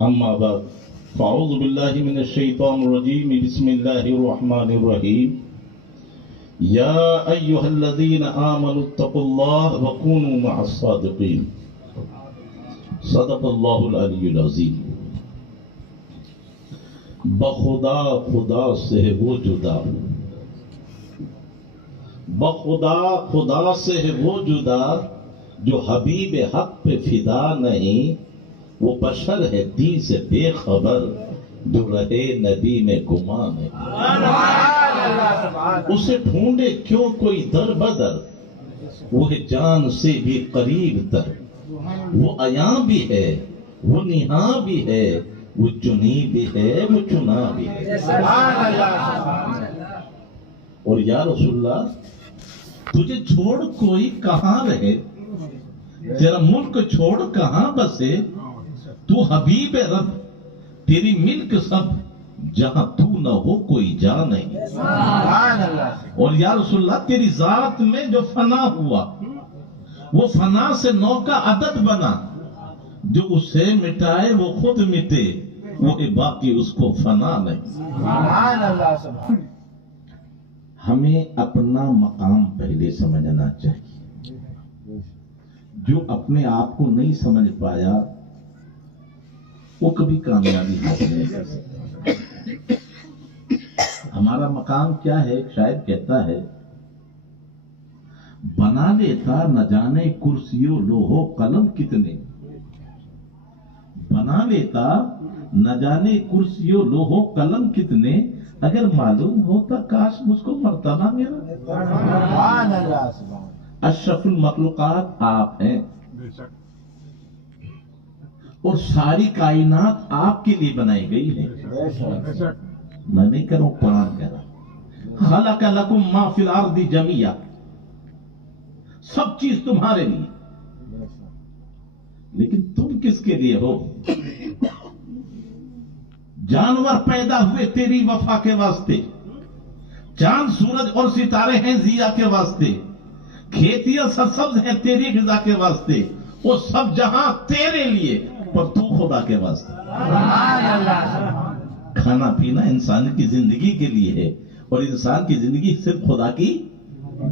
أما بعد فأعوذ بالله من الشيطان الرجيم بسم الله الرحمن الرحيم يا أيها الذين آمنوا اتقوا الله وكونوا مع الصادقين صدق الله العلي العظيم بخدا خدا سے ہے وہ جدا بخدا خدا سے ہے وہ جدا جو حبیب حق پہ فدا نہیں وہ بشر ہے دین سے بے خبر جو رہے نبی میں گمان ہے اسے ڈھونڈے کیوں کوئی در بدر وہ ہے جان سے بھی قریب تر وہ عیاں بھی ہے وہ نہاں بھی ہے وہ چنی بھی ہے وہ چنا بھی ہے اور یا رسول اللہ تجھے چھوڑ کوئی کہاں رہے تیرا ملک چھوڑ کہاں بسے تو حبیب رب تیری ملک سب جہاں تو نہ ہو کوئی جا نہیں اور یا رسول اللہ تیری ذات میں جو فنا ہوا وہ فنا سے نو کا عدد بنا جو اسے مٹائے وہ خود مٹے وہ باقی اس کو فنا نہیں ہمیں اپنا مقام پہلے سمجھنا چاہیے جو اپنے آپ کو نہیں سمجھ پایا وہ کبھی کامیابی حاصل نہیں کر سکتا ہمارا مقام کیا ہے شاید کہتا ہے بنا لیتا نہ جانے کرسیوں لوہو قلم کتنے بنا لیتا نہ جانے کرسیوں لوہو قلم کتنے اگر معلوم ہوتا کاش مجھ کو مرتبہ میرا اشرف المخلوقات آپ ہیں اور ساری کائنات آپ کے لیے بنائی گئی ہے میں نہیں کروں قرآن کہہ رہا خلق لکم ما فی الارض جمیعا سب چیز تمہارے لیے لیکن تم کس کے لیے ہو جانور پیدا ہوئے تیری وفا کے واسطے چاند سورج اور ستارے ہیں ضیاء کے واسطے کھیتیاں سرسبز ہیں تیری غذا کے واسطے وہ سب جہاں تیرے لیے پر تو خدا کے واسطے کھانا پینا انسان کی زندگی کے لیے ہے اور انسان کی زندگی صرف خدا کی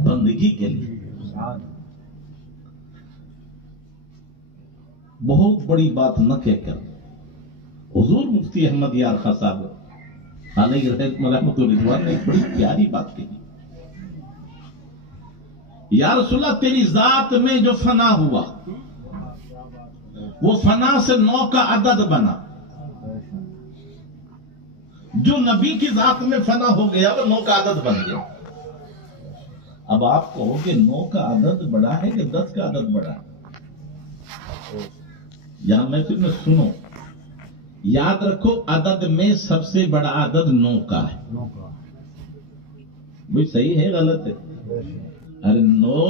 بندگی کے لیے بہت بڑی بات نہ کہہ کر حضور مفتی احمد یار خان صاحب علیہ رحمۃ اللہ نے ایک بڑی پیاری بات کہی یا رسول اللہ تیری ذات میں جو فنا ہوا وہ فنا سے نو کا عدد بنا جو نبی کی ذات میں فنا ہو گیا وہ نو کا عدد بن گیا اب آپ کہو کہ نو کا عدد بڑا ہے کہ 10 کا عدد بڑا ہے یہاں محفل میں سنو یاد رکھو عدد میں سب سے بڑا عدد 9 کا ہے بھئی صحیح ہے غلط ہے ارے 9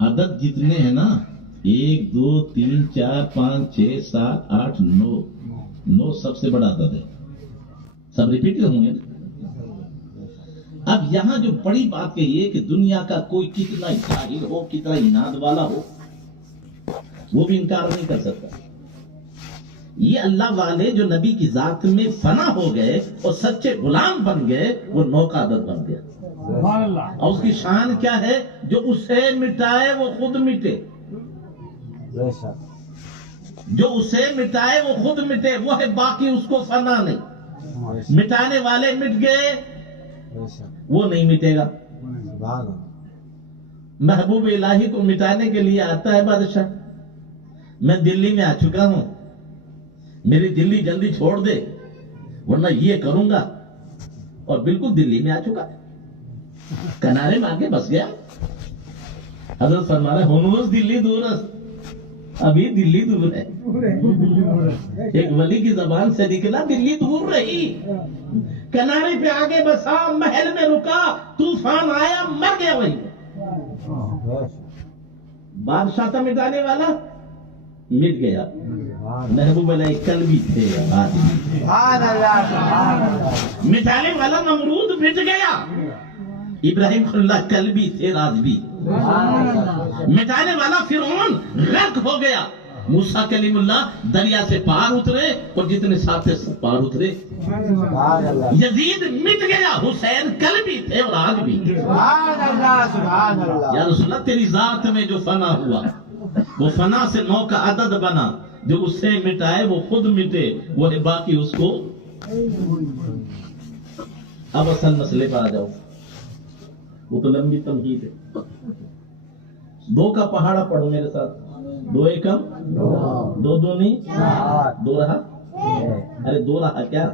عدد جتنے ہیں نا 1 2 3 4 5 6 7 8 9 سب سے بڑا عدد ہے سب ریپیٹ ہوں گے اب یہاں جو بڑی بات کہی ہے کہ دنیا کا کوئی کتنا جاہل ہو کتنا عناد والا ہو وہ بھی انکار نہیں کر سکتا یہ اللہ والے جو نبی کی ذات میں فنا ہو گئے اور سچے غلام بن گئے وہ 9 کا عدد بن گیا اور اس کی شان کیا ہے جو اسے مٹائے وہ خود مٹے جو اسے مٹائے وہ خود مٹے وہ ہے باقی اس کو فنا نہیں مٹانے والے مٹ گئے وہ نہیں مٹے گا محبوب الہی کو مٹانے کے لیے آتا ہے بادشاہ میں دلی میں آ چکا ہوں میری دلی جلدی چھوڑ دے ورنہ یہ کروں گا اور بالکل دلی میں آ چکا کنارے میں آ کے بس گیا حضرت فرما رہے ہنوز دلی دور ابھی دلی دور ہے ایک ولی کی زبان سے نکلا دلی دور رہی کنارے پہ آگے بسا محل میں رکا طوفان آیا مر گیا وہی بادشاہ تھا مٹانے والا مٹ گیا محبوب علیہ کل بھی تھے مٹانے والا نمرود مٹ گیا ابراہیم خلیل اللہ کل بھی تھے راز بھی مٹانے والا فرعون غرق ہو گیا मूसा कलीमुल्लाह दरिया से पार उतरे और जितने साथ थे सब पार उतरे। यजीद मिट गया, हुसैन कल भी थे और आज भी। या रसूलल्लाह तेरी जात में जो फना हुआ वो फना से 9 का अदद बना, जो उससे मिटाए वो खुद मिटे, वो है बाकी उसको। अब असल मसले पर आ जाओ, वो तो लंबी तमहीद है। 2 का पहाड़ा पढ़ो मेरे साथ। 2 एकम 2 दूनी 2 रहा, अरे 2 रहा क्या,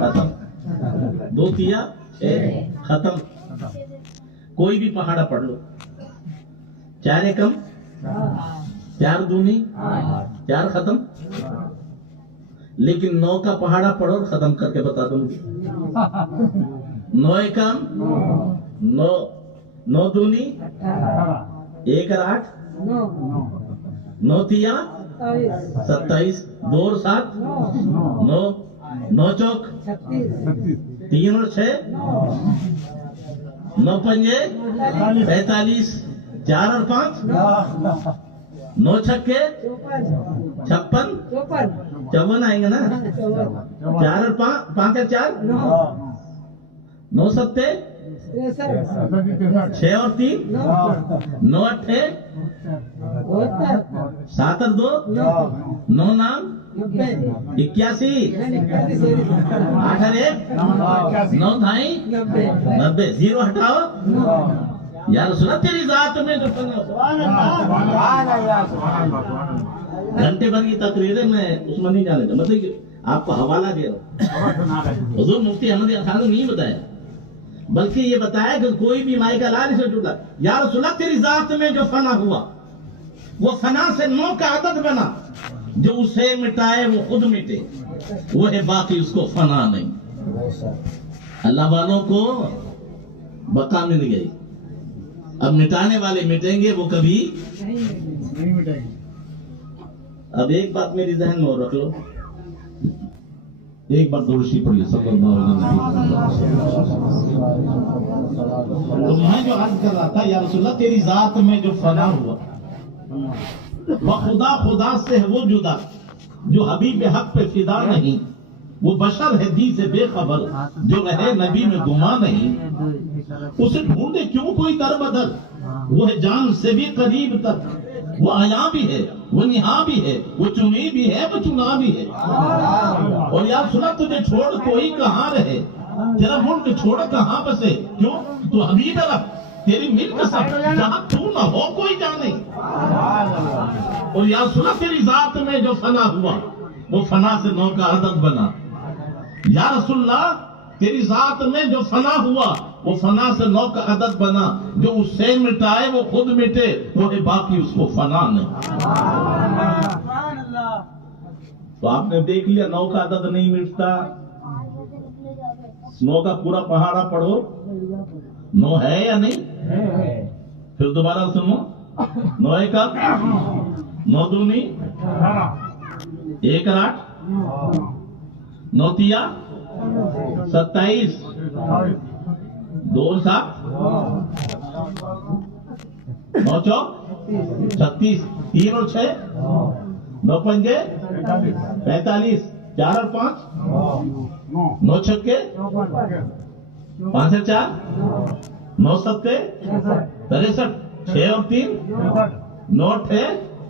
खत्म। 2 तिया 6 खत्म। कोई भी पहाड़ा पढ़ लो। 4 एकम 4 दूनी 4 खत्म। लेकिन 9 का पहाड़ा पढ़ो, खत्म करके बता दूंगी। 9 एकम 9 दूनी 1 और 8 9 तिया 27 2 और 7 9 9 चौक 3 और 6 9 पंजे 45 4 और 5 9 छक्के 56 54 आएंगे ना। 4 और 5 और 4 9 सत्ते 6 और 3 9 अट्ठे 7 और 2 9 नाम 81 8 और 1 9 ढाई 90 0 हटाओ। यार सुना तेरी जात में जो घंटे भर की तकरीर है, मैं उसमें नहीं जाने मतलब कि आपको हवाला दे रहा हूँ। हुजूर मुफ्ती अहमद खान ने नहीं बताया, बल्कि ये बताया कि कोई भी माई का लाल से जुड़ा। यार रसूलल्लाह तेरी जात में जो फना हुआ वो फना से 9 का अदद बना, जो उसे मिटाए वो खुद मिटे, वो है बाकी उसको फना नहीं। अल्लाह वालों को बका मिल गई, अब मिटाने वाले मिटेंगे, वो कभी नहीं मिटेंगे। अब एक बात मेरी जहन में और रख लो, एक बार दुरुशी पढ़िए सल्लल्लाहु अलैहि वसल्लम। तो मैं जो अर्ज कर रहा था, या रसूलल्लाह तेरी जात में जो फना हुआ वो खुदा खुदा से है वो जुदा, जो हबीब हक पे फिदा नहीं, वो बशर है दी से बेखबर, जो रहे नबी में गुमा नहीं। उसे ढूंढे क्यों कोई दर बदर, वो है जान से भी करीब तक, वो आया भी है वो निहा भी है, वो चुनी भी है वो चुना भी है। और यार सुना तुझे छोड़ कोई कहाँ रहे, तेरा मुल्क छोड़ कहाँ बसे, क्यों तू हबीब रब तेरी मिल्क सब, जहाँ तू ना हो कोई जाने। और यार सुना तेरी जात में जो फना हुआ वो फना से 9 का अदद बना। या रसूलल्लाह तेरी जात में जो फना हुआ वो फना से 9 का अदद बना, जो उससे मिटाए वो खुद मिटे, वो है बाकी उसको फना नहीं। तो आपने देख लिया 9 का अदद नहीं मिटता। 9 का पूरा पहाड़ा पढ़ो, 9 है या नहीं? फिर दोबारा सुनो, 9 का 9 दूनी 1 और 8 9 तिया 27 2 और 7 9 चौक 36 3 और 6 9 पंजे 45 4 और 5 9 छक्के 5 और 4 9 सत्ते 63 6 और 3 9 अट्ठे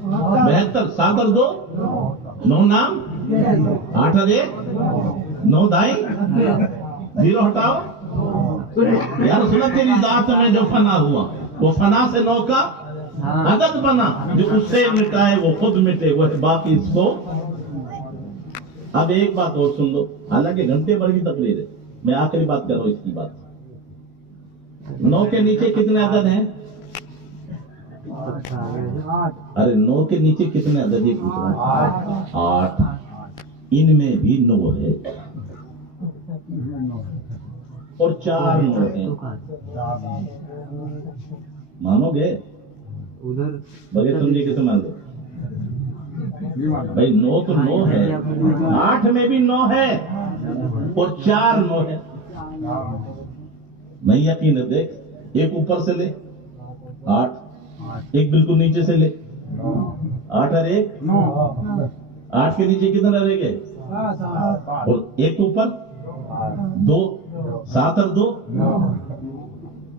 72 7 और 2 9 नाम 8 और 1 9 ढाई 0 हटाओ। यार सुना तेरी जात में जो फना हुआ वो फना से 9 का अदद बना, जो उससे मिटाए वो खुद मिटे, वो बाकी इसको। अब एक बात और सुन लो, हालांकि घंटे भर की तकरीर है, मैं आखिरी बात कर रहा हूं इसकी बात। 9 के नीचे कितने अदद हैं? अरे 9 के नीचे कितने अदद है? 8। इनमें भी 9 है और 4 9 है। मानोगे? उधर बगैर समझे कैसे मान लो भाई? 9 तो 9 है, 8 में भी 9 है और 4 9 है। नहीं यकीन है देख, एक ऊपर से ले 8, एक बिल्कुल नीचे से ले 8 और 1 9, 8 के नीचे कितना रह गए? 7, और 1 ऊपर 2, 7 और 2, 9,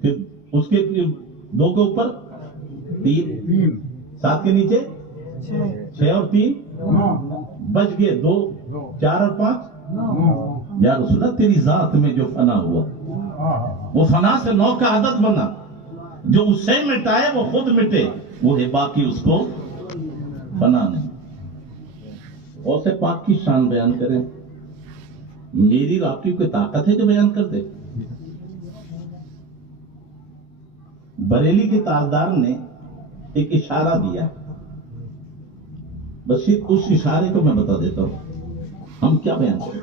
फिर उसके 2 के ऊपर 3, 3, 7 के नीचे 6 और 3, 9, बच गए 2, 4 और 5। 9, यार सुना, तेरी जात में जो फना हुआ वो फना से 9 का आदत बना, जो उससे मिटाए वो खुद मिटे, वो है बाकी उसको फना नहीं। और से पाक की शान बयान करें, मेरी और आपकी कोई ताकत है जो बयान कर दे? बरेली के ताजदार ने एक इशारा दिया, बस सिर्फ उस इशारे को मैं बता देता हूं, हम क्या बयान करें।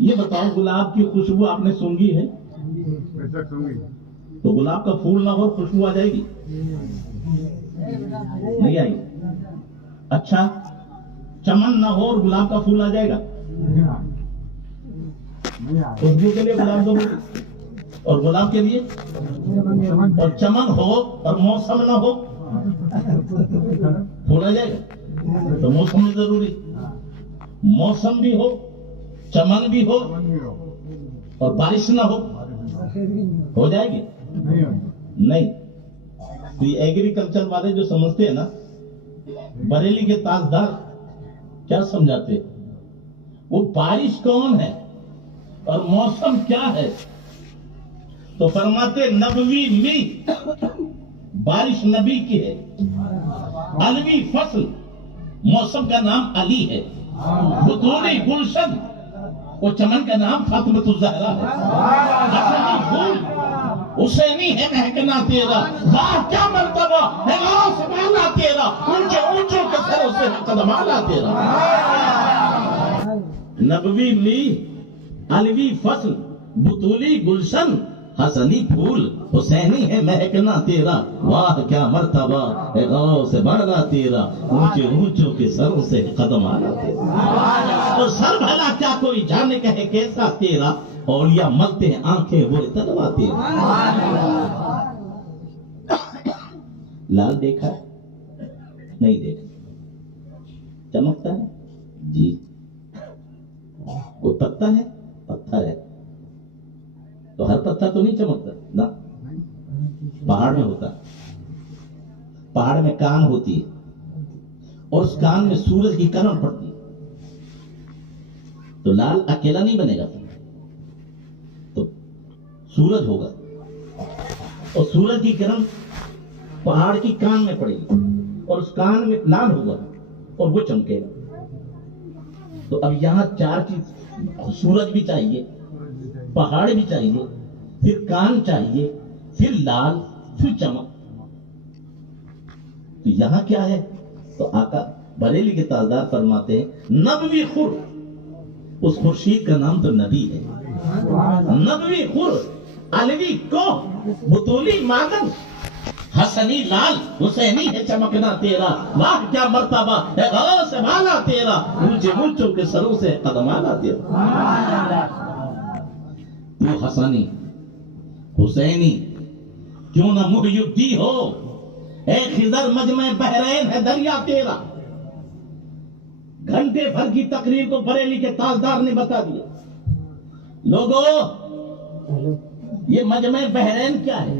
ये बताओ, गुलाब की खुशबू आपने सूंघी है? बेशक सूंघी। तो गुलाब का फूल ना हो खुशबू आ जाएगी? नहीं आएगी। अच्छा, चमन ना हो और गुलाब का फूल आ जाएगा? खुशबू के लिए गुलाब जरूरी, और गुलाब के लिए, और चमन हो और मौसम ना हो फूल आ जाएगा? तो मौसम भी जरूरी, मौसम भी हो, चमन भी हो और बारिश ना हो जाएगी? नहीं। तो ये एग्रीकल्चर वाले जो समझते हैं ना, बरेली के ताजदार क्या समझाते, वो बारिश कौन है और मौसम क्या है, तो फरमाते नबवी में बारिश नबी की है, अलवी फसल मौसम का नाम अली है, बुतूनी गुलशन वो चमन का नाम फातिमा ज़हरा है, हसनी फूल हुसैनी है महकना तेरा, वाह क्या मर्तबा है आसमाना तेरा, ऊंचे ऊंचों के सरों से कदमाना तेरा। नबवी ली अलवी फसल बुतूली गुलशन हसनी फूल हुसैनी है महकना तेरा, वाह क्या मर्तबा है गाँव से बढ़ना तेरा, ऊंचे ऊंचों के सरों से कदम आना तेरा। और सर भला क्या कोई जाने कहे कैसा तेरा, औलिया मलते हैं आंखें वो तलवा तेरा। लाल देखा नहीं देखा? चमकता है जी, वो पत्ता है, पत्थर है, तो हर पत्ता तो नहीं चमकता ना। पहाड़ में होता, पहाड़ में कान होती है और उस कान में सूरज की किरण पड़ती है, तो लाल अकेला नहीं बनेगा, तो सूरज होगा और सूरज की किरण पहाड़ की कान में पड़ेगी और उस कान में लाल होगा और वो चमकेगा। तो अब यहां 4 चीज, सूरज भी चाहिए, पहाड़ भी चाहिए, फिर कान चाहिए, फिर लाल, फिर चमक। तो यहां क्या है? तो आका बरेली के ताजदार फरमाते हैं नबवी खुर, उस खुर्शीद का नाम तो नबी है। नबवी खुर अलवी को बुतूली मादन हसनी लाल हुसैनी है चमकना तेरा, वाह क्या मर्तबा है गौस वाला तेरा, ऊंचे ऊंचों के सरों से कदमाना तेरा। तू हसनी हुसैनी क्यों ना मुहयुद्दी हो, ए खिजर मजमे बहरैन है दरिया तेरा। घंटे भर की तकरीर को बरेली के ताजदार ने बता दिया। लोगों, ये मजमे बहरैन क्या है?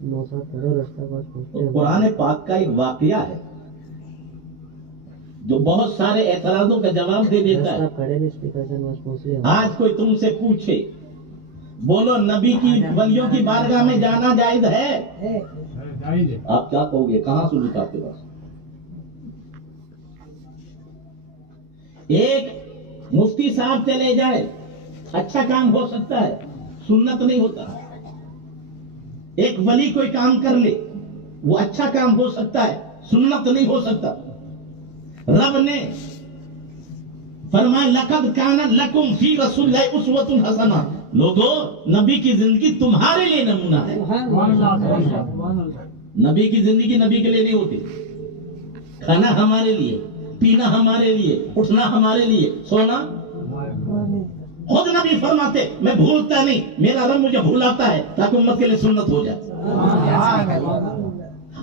तो कुरान पाक का एक वाकया है जो बहुत सारे एतराजों का जवाब दे देता है। आज कोई तुमसे पूछे, बोलो नबी की वलियों की बारगाह में जाना जायज है? आप क्या कहोगे? कहां सुनी आपके पास? एक मुफ्ती साहब चले जाए, अच्छा काम हो सकता है, सुन्नत नहीं होता। एक वली कोई काम कर ले, वो अच्छा काम हो सकता है, सुन्नत नहीं हो सकता। रब ने फरमाया लक़द काना लकुम फी रसूलिल्लाहि उस्वतुन हसना, लोगों नबी की जिंदगी तुम्हारे लिए नमूना है। नबी की जिंदगी नबी के लिए नहीं होती। खाना हमारे लिए, पीना हमारे लिए, उठना हमारे लिए, सोना। खुद नबी फरमाते मैं भूलता नहीं, मेरा रब मुझे भुलाता है ताकि उम्मत के लिए सुन्नत हो जाए।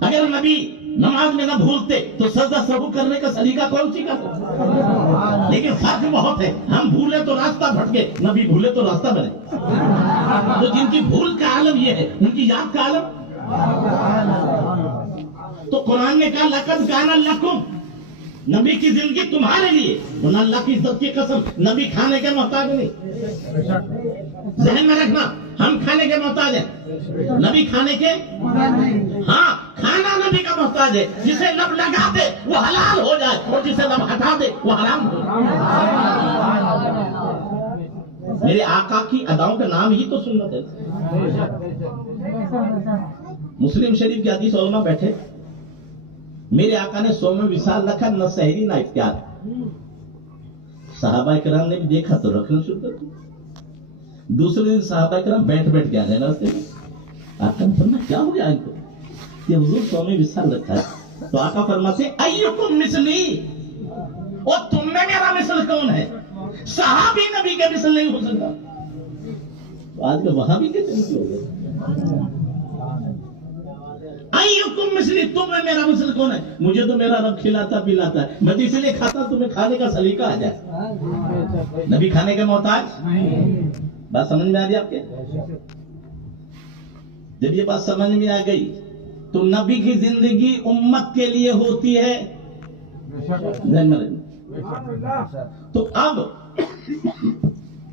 अगर नबी नमाज में न भूलते तो सजदा सहू करने का सलीका कौन सी का? लेकिन फर्क बहुत है, हम भूले तो रास्ता भटके, नबी भूले तो रास्ता बने। तो जिनकी भूल का आलम ये है, उनकी याद का आलम। तो कुरान ने कहा लक़द काना लकुम, नबी की जिंदगी तुम्हारे लिए। अल्लाह की इज्जत की कसम, नबी खाने के मोहताज नहीं। ज़हन में रखना, हम खाने के मोहताज हैं, नबी खाने के। हाँ, खाना नबी का मोहताज है। जिसे लब लगा दे वो हलाल हो जाए, और जिसे लब हटा दे वो हराम हो जाए। मेरे आका की अदाओं का नाम ही तो सुन्नत है। मुस्लिम शरीफ की हदीस उलमा बैठे, मेरे आका ने सौ में विसाल रखा, न सहरी न इफ्तियार। सहाबा किराम ने भी देखा तो रखना शुरू कर दिया। दूसरे दिन सहाबा किराम बैठ गया है रास्ते में। आका ने फरमाया क्या हो गया इनको, ये हुजूर सौ में विसाल रखा है। तो आका फरमाते अय्युकुम मिसली, और तुम में मेरा मिसल कौन है? सहाबी नबी के मिसल नहीं हो सकता। तो आज के वहां भी कैसे नहीं हो गए? अय्युकुम मिसली, तुम में मेरा मिसल कौन है? मुझे तो मेरा रब खिलाता पिलाता है, मैं इसलिए खाता, तुम्हें खाने का सलीका आ जाए। नबी खाने के मोहताज? बात समझ में आ रही आपके? जब ये बात समझ में आ गई तो नबी की जिंदगी उम्मत के लिए होती है। तो अब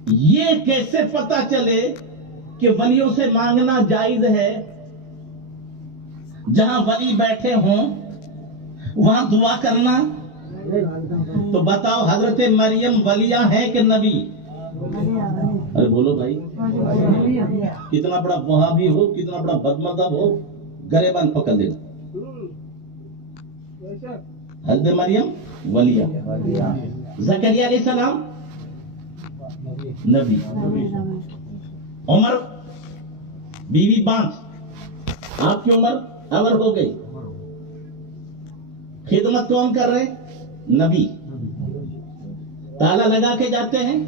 ये कैसे पता चले कि वलियों से मांगना जायज है? जहां वली बैठे हों वहां दुआ करना। तो बताओ हजरत मरियम वलिया है कि नबी? अरे बोलो भाई, कितना बड़ा वहाबी हो, कितना बड़ा बदमज़हब हो, गरेबान पकड़ देना। हजरत मरियम वलिया, ज़करिया अलैहिस्सलाम नबी, उमर बीवी बांझ, आपकी उम्र अवर हो गई, खिदमत कौन कर रहे? नबी। ताला लगा के जाते हैं,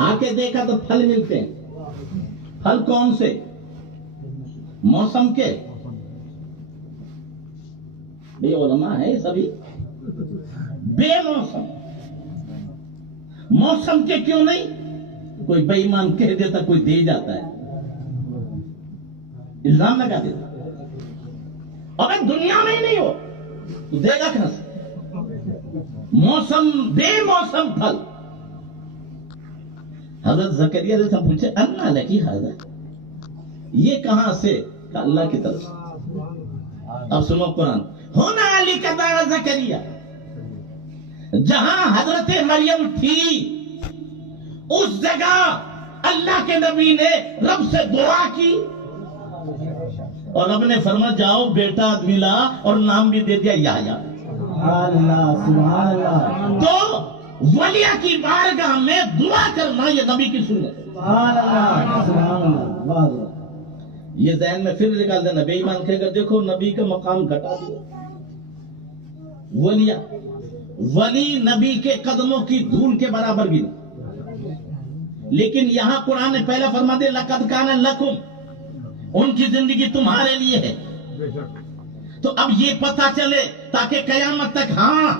आके देखा तो फल मिलते हैं। फल कौन से? मौसम के। ये उलमा है सभी बेमौसम। मौसम के क्यों नहीं? कोई बेईमान कह देता, कोई दे जाता है, इल्जाम लगा देता। अबे दुनिया में ही नहीं हो तो देगा कहां से? मौसम बेमौसम फल। हजरत ज़करिया से पूछे अन्ना लकी हाज़ा, ये कहां से? अल्लाह की तरफ। अब सुनो कुरान, होना अली का दारा ज़करिया, जहां हजरत मरियम थी उस जगह अल्लाह के नबी ने रब से दुआ की और रब ने फरमाया जाओ बेटा मिला और नाम भी दे दिया याया। सुभान अल्लाह। तो वलिया की बारगाह में दुआ करना ये नबी की सुन्नत है। सुभान अल्लाह। ये ज़हन में फिर निकाल देना, बेईमान कहकर देखो नबी का मकाम घटा दिया। वलिया, वली नबी के कदमों की धूल के बराबर भी नहीं। लेकिन यहां कुरान ने पहले फरमा दे लक़द काना लकुम, उनकी जिंदगी तुम्हारे लिए है। तो अब ये पता चले ताकि कयामत तक, हाँ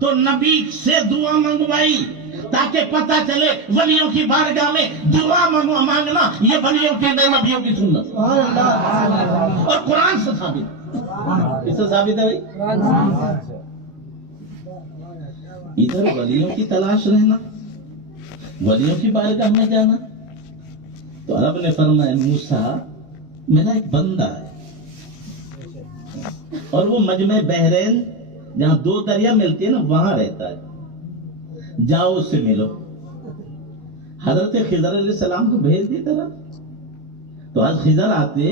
तो नबी से दुआ मंगवाई ताकि पता चले वलियों की बारगाह में दुआ मांगना ये वलियों की नहीं, नबियों की सुन्नत। और कुरान से साबित। किससे साबित है भाई? इधर वलियों की तलाश रहना, वलियों की बारगाह में जाना। तो अरब ने फरमाया मूसा मेरा एक बंदा है और वो मजमे बहरैन जहां दो दरिया मिलती है ना वहां रहता है, जाओ उससे मिलो। हजरत खिजर अलैहिस्सलाम को भेज दी तरफ। तो आज खिजर आते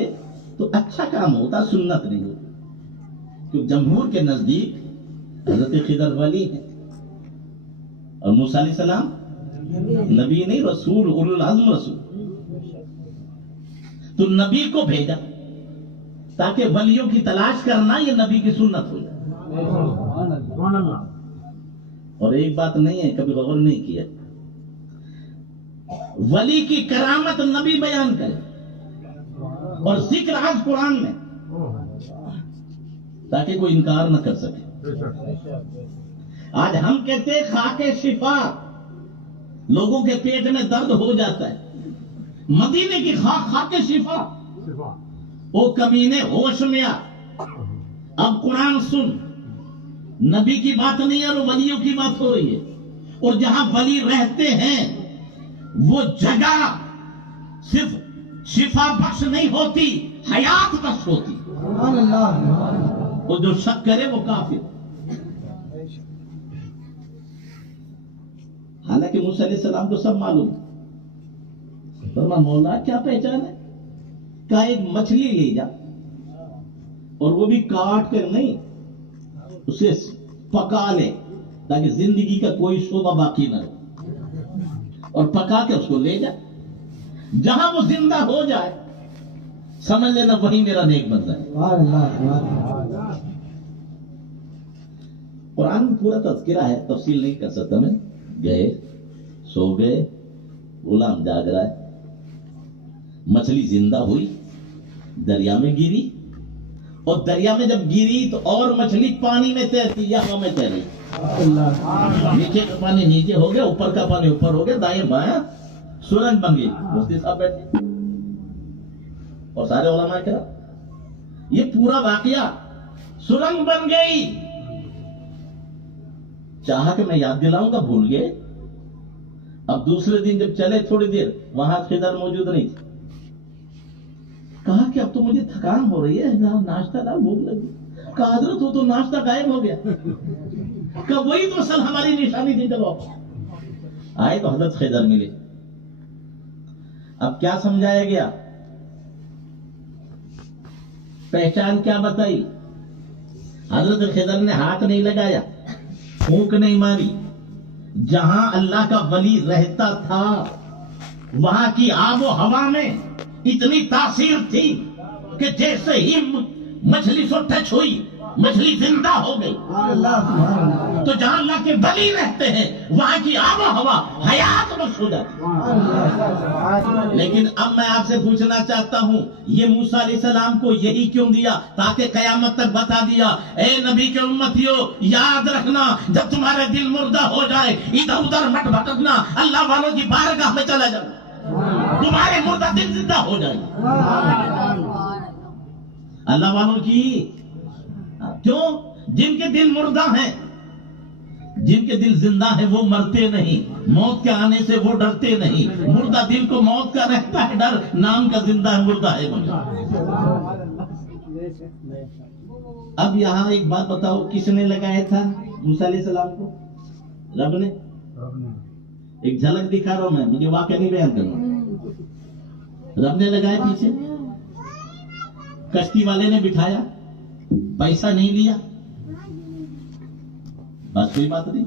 तो अच्छा काम होता, सुन्नत नहीं होती। क्योंकि जमहूर के नजदीक हजरत खिजर वली है और मूसा अलैहिस्सलाम नबी नहीं, रसूल, उलुल अज़्म रसूल। तो नबी को भेजा ताकि वलियों की तलाश करना ये नबी की सुन्नत हो जाए। और एक बात नहीं है, कभी गौर नहीं किया, वली की करामत नबी बयान करे और जिक्र आज कुरान में। تاکہ کوئی انکار نہ کر سکے. بے شک آج ہم کہتے ہیں خاک شفا، لوگوں کے پیٹ میں درد ہو جاتا ہے. مدینے کی خاک شفا. شفا او کمینے ہوش میں آ، اب قرآن سن. نبی کی بات نہیں ہے اور ولیوں کی بات ہو رہی ہے. اور جہاں ولی رہتے ہیں وہ جگہ صرف شفا بخش نہیں ہوتی، حیات بخش ہوتی. وہ جو شک کرے وہ کافر. حالانکہ موسیٰ علیہ السلام کو سب معلوم. فرما مولا کیا پہچان ہے؟ کہا ایک مچھلی لے جا اور وہ بھی کاٹ کر نہیں، اسے پکا لے تاکہ زندگی کا کوئی شعبہ باقی نہ رہے، اور پکا کے اس کو لے جا. جہاں وہ زندہ ہو جائے سمجھ لینا وہی میرا نیک بندہ ہے. قرآن میں پورا تذکرہ ہے، تفصیل نہیں کر سکتا میں. گئے، سو گئے، غلام جاگ رہا ہے، مچھلی زندہ ہوئی، دریا میں گری، اور دریا میں جب گری تو اور مچھلی پانی میں تیرتی یا ہوا میں تیری. نیچے کا پانی نیچے ہو گیا، اوپر کا پانی اوپر ہو گیا، دائیں بائیں سرنگ بن گئی. مفتی صاحب بیٹھے اور سارے علماء کرام، یہ پورا واقعہ سرنگ بن گئی. چاہا کہ میں یاد دلاؤں گا، بھول گئے. اب دوسرے دن جب چلے تھوڑی دیر، وہاں خضر موجود نہیں تھی. کہا کہ اب تو مجھے تھکان ہو رہی ہے، ناشتہ لا، بھوک لگی. کہا حضرت وہ تو ناشتہ غائب ہو گیا. کہ وہی تو اصل ہماری نشانی تھی. جب آئے تو حضرت خضر ملے. اب کیا سمجھایا گیا؟ پہچان کیا بتائی؟ حضرت خضر نے ہاتھ نہیں لگایا، پھونک نہیں ماری. جہاں اللہ کا ولی رہتا تھا وہاں کی آب و ہوا میں اتنی تاثیر تھی کہ جیسے ہی مچھلی سے ٹچ ہوئی مچھلی زندہ ہو گئی. تو جہاں اللہ کے ولی رہتے ہیں وہاں کی آب و ہوا حیات بخش ہو جاتی. لیکن اب میں آپ سے پوچھنا چاہتا ہوں، یہ موسیٰ علیہ السلام کو یہی کیوں دیا؟ تاکہ قیامت تک بتا دیا، اے نبی کے امتیوں یاد رکھنا، جب تمہارے دل مردہ ہو جائے ادھر ادھر مت بھٹکنا، اللہ والوں کی بارگاہ میں چلا جانا، تمہارے مردہ دل زندہ ہو جائے. اللہ والوں کی کیوں؟ جن کے دل مردہ ہیں، جن کے دل زندہ ہیں وہ مرتے نہیں، موت کے آنے سے وہ ڈرتے نہیں. مردہ دل کو موت کا رہتا ہے ڈر، نام کا زندہ ہے مردہ ہے مجھے. اب یہاں ایک بات بتاؤ، کس نے لگایا تھا موسیٰ علیہ السلام کو؟ رب نے. ایک جھلک دکھا رہا ہوں میں، مجھے واقعہ نہیں بیان کرنا. رب نے لگایا پیچھے، کشتی والے نے بٹھایا، پیسہ نہیں لیا، بس کوئی بات نہیں.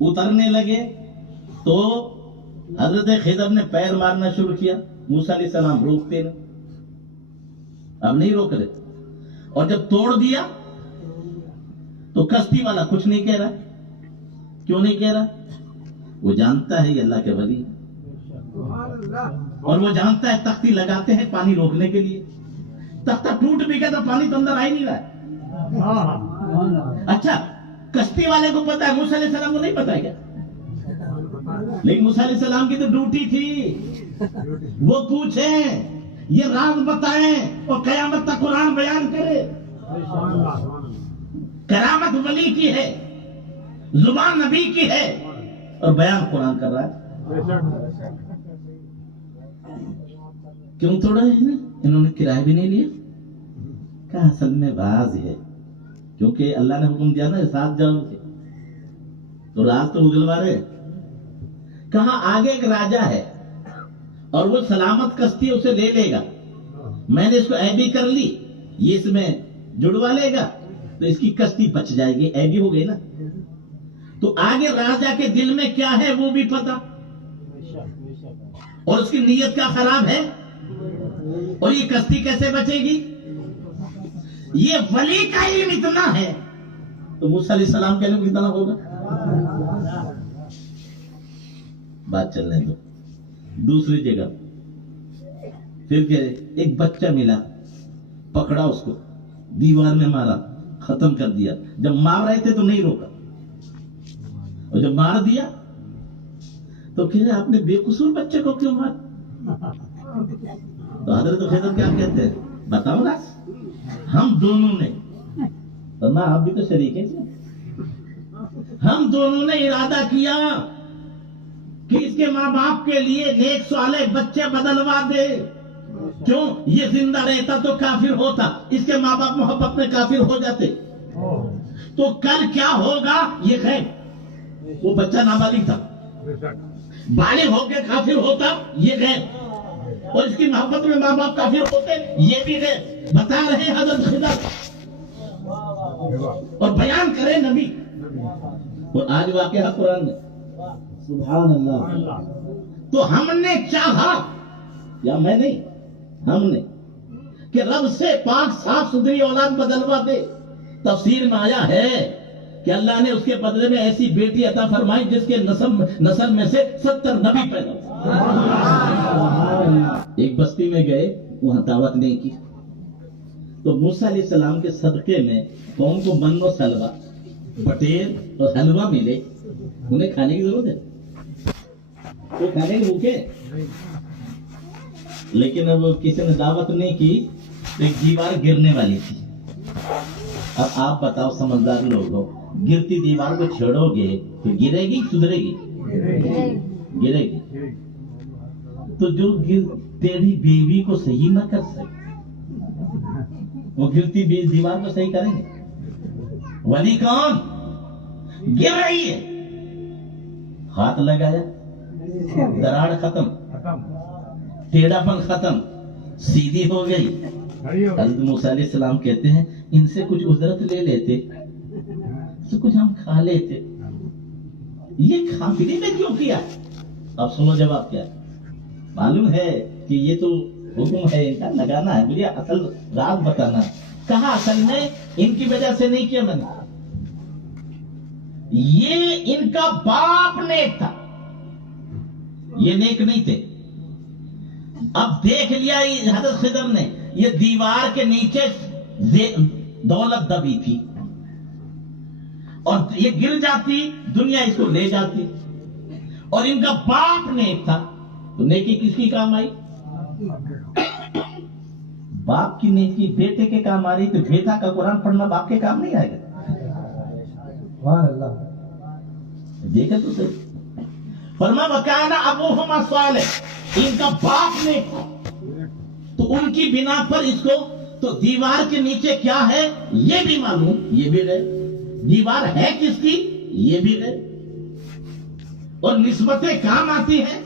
اترنے لگے تو حضرت خضر نے پیر مارنا شروع کیا. موسیٰ علیہ السلام روکتے نہیں، اب نہیں روک رہے. اور جب توڑ دیا تو کشتی والا کچھ نہیں کہہ رہا. کیوں نہیں کہہ رہا؟ وہ جانتا ہے یہ اللہ کے ولی، اور وہ جانتا ہے تختی لگاتے ہیں پانی روکنے کے لیے. تختہ ٹوٹ بھی گیا تو پانی تو اندر آ ہی نہیں رہا ہے. اچھا کشتی والے کو پتا ہے، موسیٰ علیہ السلام کو نہیں پتا ہے کیا؟ لیکن موسیٰ علیہ السلام کی تو ڈیوٹی تھی، وہ پوچھیں، یہ راز بتائیں اور قیامت تک قرآن بیان کرے. کرامت ولی کی ہے، زبان نبی کی ہے، اور بیان قرآن کر رہا ہے. کیوں توڑا ہے؟ انہوں نے کرایہ بھی نہیں لیا. کہا اصل میں باز ہے، کیونکہ اللہ نے حکم دیا نا ساتھ جاؤ کے، تو راز تو اگلوا رہے. کہا آگے ایک راجا ہے اور وہ سلامت کشتی اسے لے لے گا، میں نے اس کو ایبی کر لی، یہ اس میں جڑوا لے گا تو اس کی کشتی بچ جائے گی، ایبی ہو گئی نا. تو آگے راجا کے دل میں کیا ہے وہ بھی پتا، اور اس کی نیت کیا خراب ہے، اور یہ کشتی کیسے بچے گی. یہ ولی کا علم اتنا ہے تو موسیٰ علیہ السلام کا علم کتنا ہوگا. بات چلنے دو. دوسری جگہ پھر کہ ایک بچہ ملا، پکڑا اس کو، دیوار میں مارا، खत्म कर दिया। जब मार रहे थे तो नहीं रोका, और जब मार दिया तो कह रहे आपने बेकसूर बच्चे को क्यों मार? तो हजरत खिदर क्या कहते हैं, बताओ ना, हम दोनों ने, तो ना आप भी तो शरीक हैं, हम दोनों ने इरादा किया कि इसके माँ बाप के लिए नेक साले बच्चे बदलवा दे। क्यों? ये जिंदा रहता तो काफिर होता, इसके माँ बाप मोहब्बत में काफिर हो जाते। तो कल क्या होगा ये है, वो बच्चा नाबालिग था, बालिग होकर काफिर होता ये है, और इसकी मोहब्बत में माँ बाप काफिर होते ये भी है। बता रहे हजरत खिदर और बयान करे नबी, और आज वाकया कुरान में, सुभान अल्लाह। तो हमने चाहा, या मैं नहीं, हमने, कि रब से पाक साफ सुथरी औलाद बदलवा दे। तफसीर में आया है कि अल्लाह ने उसके बदले में ऐसी बेटी अता फरमाई जिसके नस्ल में से 70 नबी पैदा हुए। एक बस्ती में गए, वहां दावत नहीं की, तो मूसा अलैहि सलाम के सदके में कौम को मन्नो सलवा, बटेर और हलवा मिले, उन्हें खाने की जरूरत है, तो खाने के भूखे। लेकिन अब किसी ने दावत नहीं की तो एक दीवार गिरने वाली थी। अब आप बताओ समझदार लोग हो, गिरती दीवार को छेड़ोगे तो गिरेगी सुधरेगी? गिरेगी। तो जो टेढ़ी बेवी को सही ना कर सके वो गिरती दीवार को सही करेंगे? वली कौन? गिर रही है, हाथ लगाया, दरार खत्म, टेढ़ापन खत्म, सीधी हो गई। हज़रत मूसा अलैहि सलाम कहते हैं इनसे कुछ उजरत ले लेते तो कुछ हम खा लेते, ये खाफिरी ने क्यों किया? अब सुनो जवाब क्या है। मालूम है कि ये तो हुक्म है इनका, लगाना है, मुझे असल राज बताना। कहा असल में इनकी वजह से नहीं किया मैंने, ये इनका बाप नेक था, ये नेक नहीं थे। अब देख लिया हज़रत खिदर ने, ये दीवार के नीचे दौलत दबी थी, और ये गिर जाती, दुनिया इसको ले जाती, और इनका बाप नेक था, तो नेकी किसकी काम आई? बाप की नेकी बेटे के काम आ रही, तो बेटा का कुरान पढ़ना बाप के काम नहीं आएगा? देखे तो सही। फरमा वकाना अबूहुमा सालिह, इनका बाप ने, तो उनकी बिना पर इसको, तो दीवार के नीचे क्या है ये भी मालूम, ये भी है, दीवार है किसकी ये भी है, और निस्बतें काम आती हैं।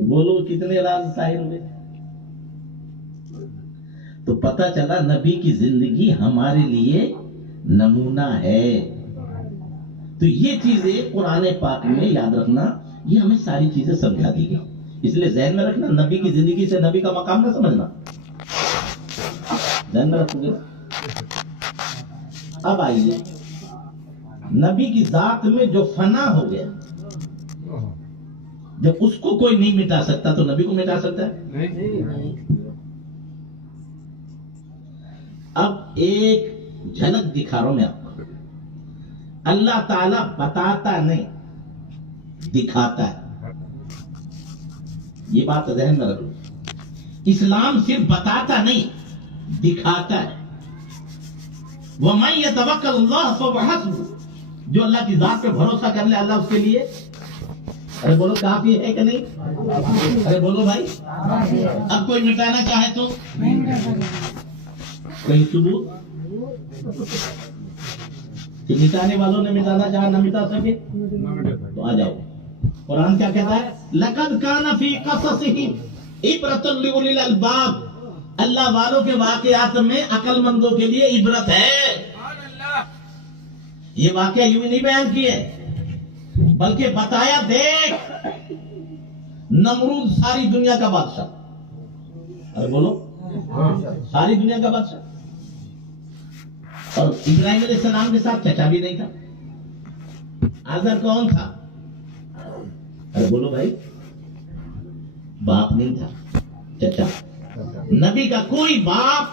बोलो कितने राज जाहिर हुए। तो पता चला नबी की जिंदगी हमारे लिए नमूना है। तो ये चीजें कुरान पाक में याद रखना, ये हमें सारी चीजें समझा दी गई, इसलिए ज़हन में रखना। नबी की जिंदगी से नबी का मकाम ना समझना, ध्यान में रखोगे। अब आइए, नबी की जात में जो फना हो गया, जब उसको कोई नहीं मिटा सकता तो नबी को मिटा सकता है? नहीं। अब एक झलक दिखा रहा हूं मैं आपको। अल्लाह ताला बताता नहीं, दिखाता है, ये बात ध्यान में रखो। इस्लाम सिर्फ बताता नहीं, दिखाता है। वमन यतवक्कलल्लाह फहुव हस्बुह, जो अल्लाह की जात पे भरोसा कर ले अल्लाह उसके लिए, अरे बोलो काफी है कि नहीं? अरे बोलो भाई। अब कोई मिटाना चाहे तो कोई सबूत कि मिटाने वालों ने मिटाना चाहा ना मिटा सके? तो आ जाओ, कुरान क्या कहता है? लक़द कान फी क़ससिहिम इब्रतुन लिउलिल अलबाब, अल्लाह वालों के वाकयात में अक्लमंदों के लिए इबरत है। ये वाकया यूं ही नहीं बयान किए, बल्कि बताया, देख नमरूद सारी दुनिया का बादशाह, अरे बोलो सारी दुनिया का बादशाह, और इब्राहिम अलैहिस्सलाम के साथ चचा भी नहीं था। आज़र कौन था? अरे बोलो भाई, बाप नहीं था, चचा। नबी का कोई बाप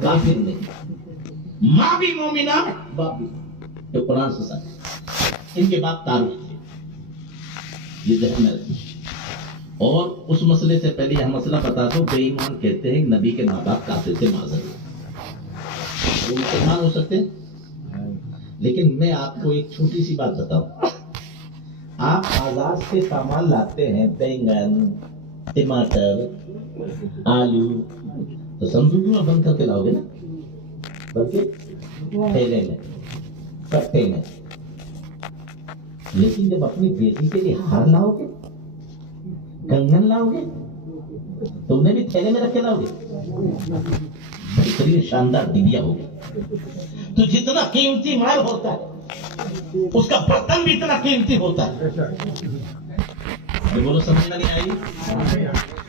کافر نہیں. ماں بھی مومنہ باپ بھی. جو قرآن سے ساتھ ان کے باپ تعارف تھے. یہ ذہن میں رکھیں. اور اس مسئلے سے پہلے یہ مسئلہ بتا دو. بے ایمان کہتے ہیں نبی کے ماں باپ کافر سے معذرت. وہ مسلمان ہو سکتے ہیں. لیکن میں آپ کو ایک چھوٹی سی بات بتاؤں. آپ بازار سے سامان لاتے ہیں, بینگن, ٹماٹر, آلو, تو صندوق میں بند کر کے لاؤ گے نا, بلکہ تھیلے میں, کٹے میں. لیکن جب اپنی بیٹی کے لیے ہار لاؤ گے, کنگن لاؤ گے, تو انہیں بھی تھیلے میں رکھ کے لاؤ گے. بہترین شاندار ڈبیا ہوگا. تو جتنا قیمتی مال ہوتا ہے اس کا برتن بھی اتنا قیمتی ہوتا ہے. بولو سمجھ میں نہیں آئی؟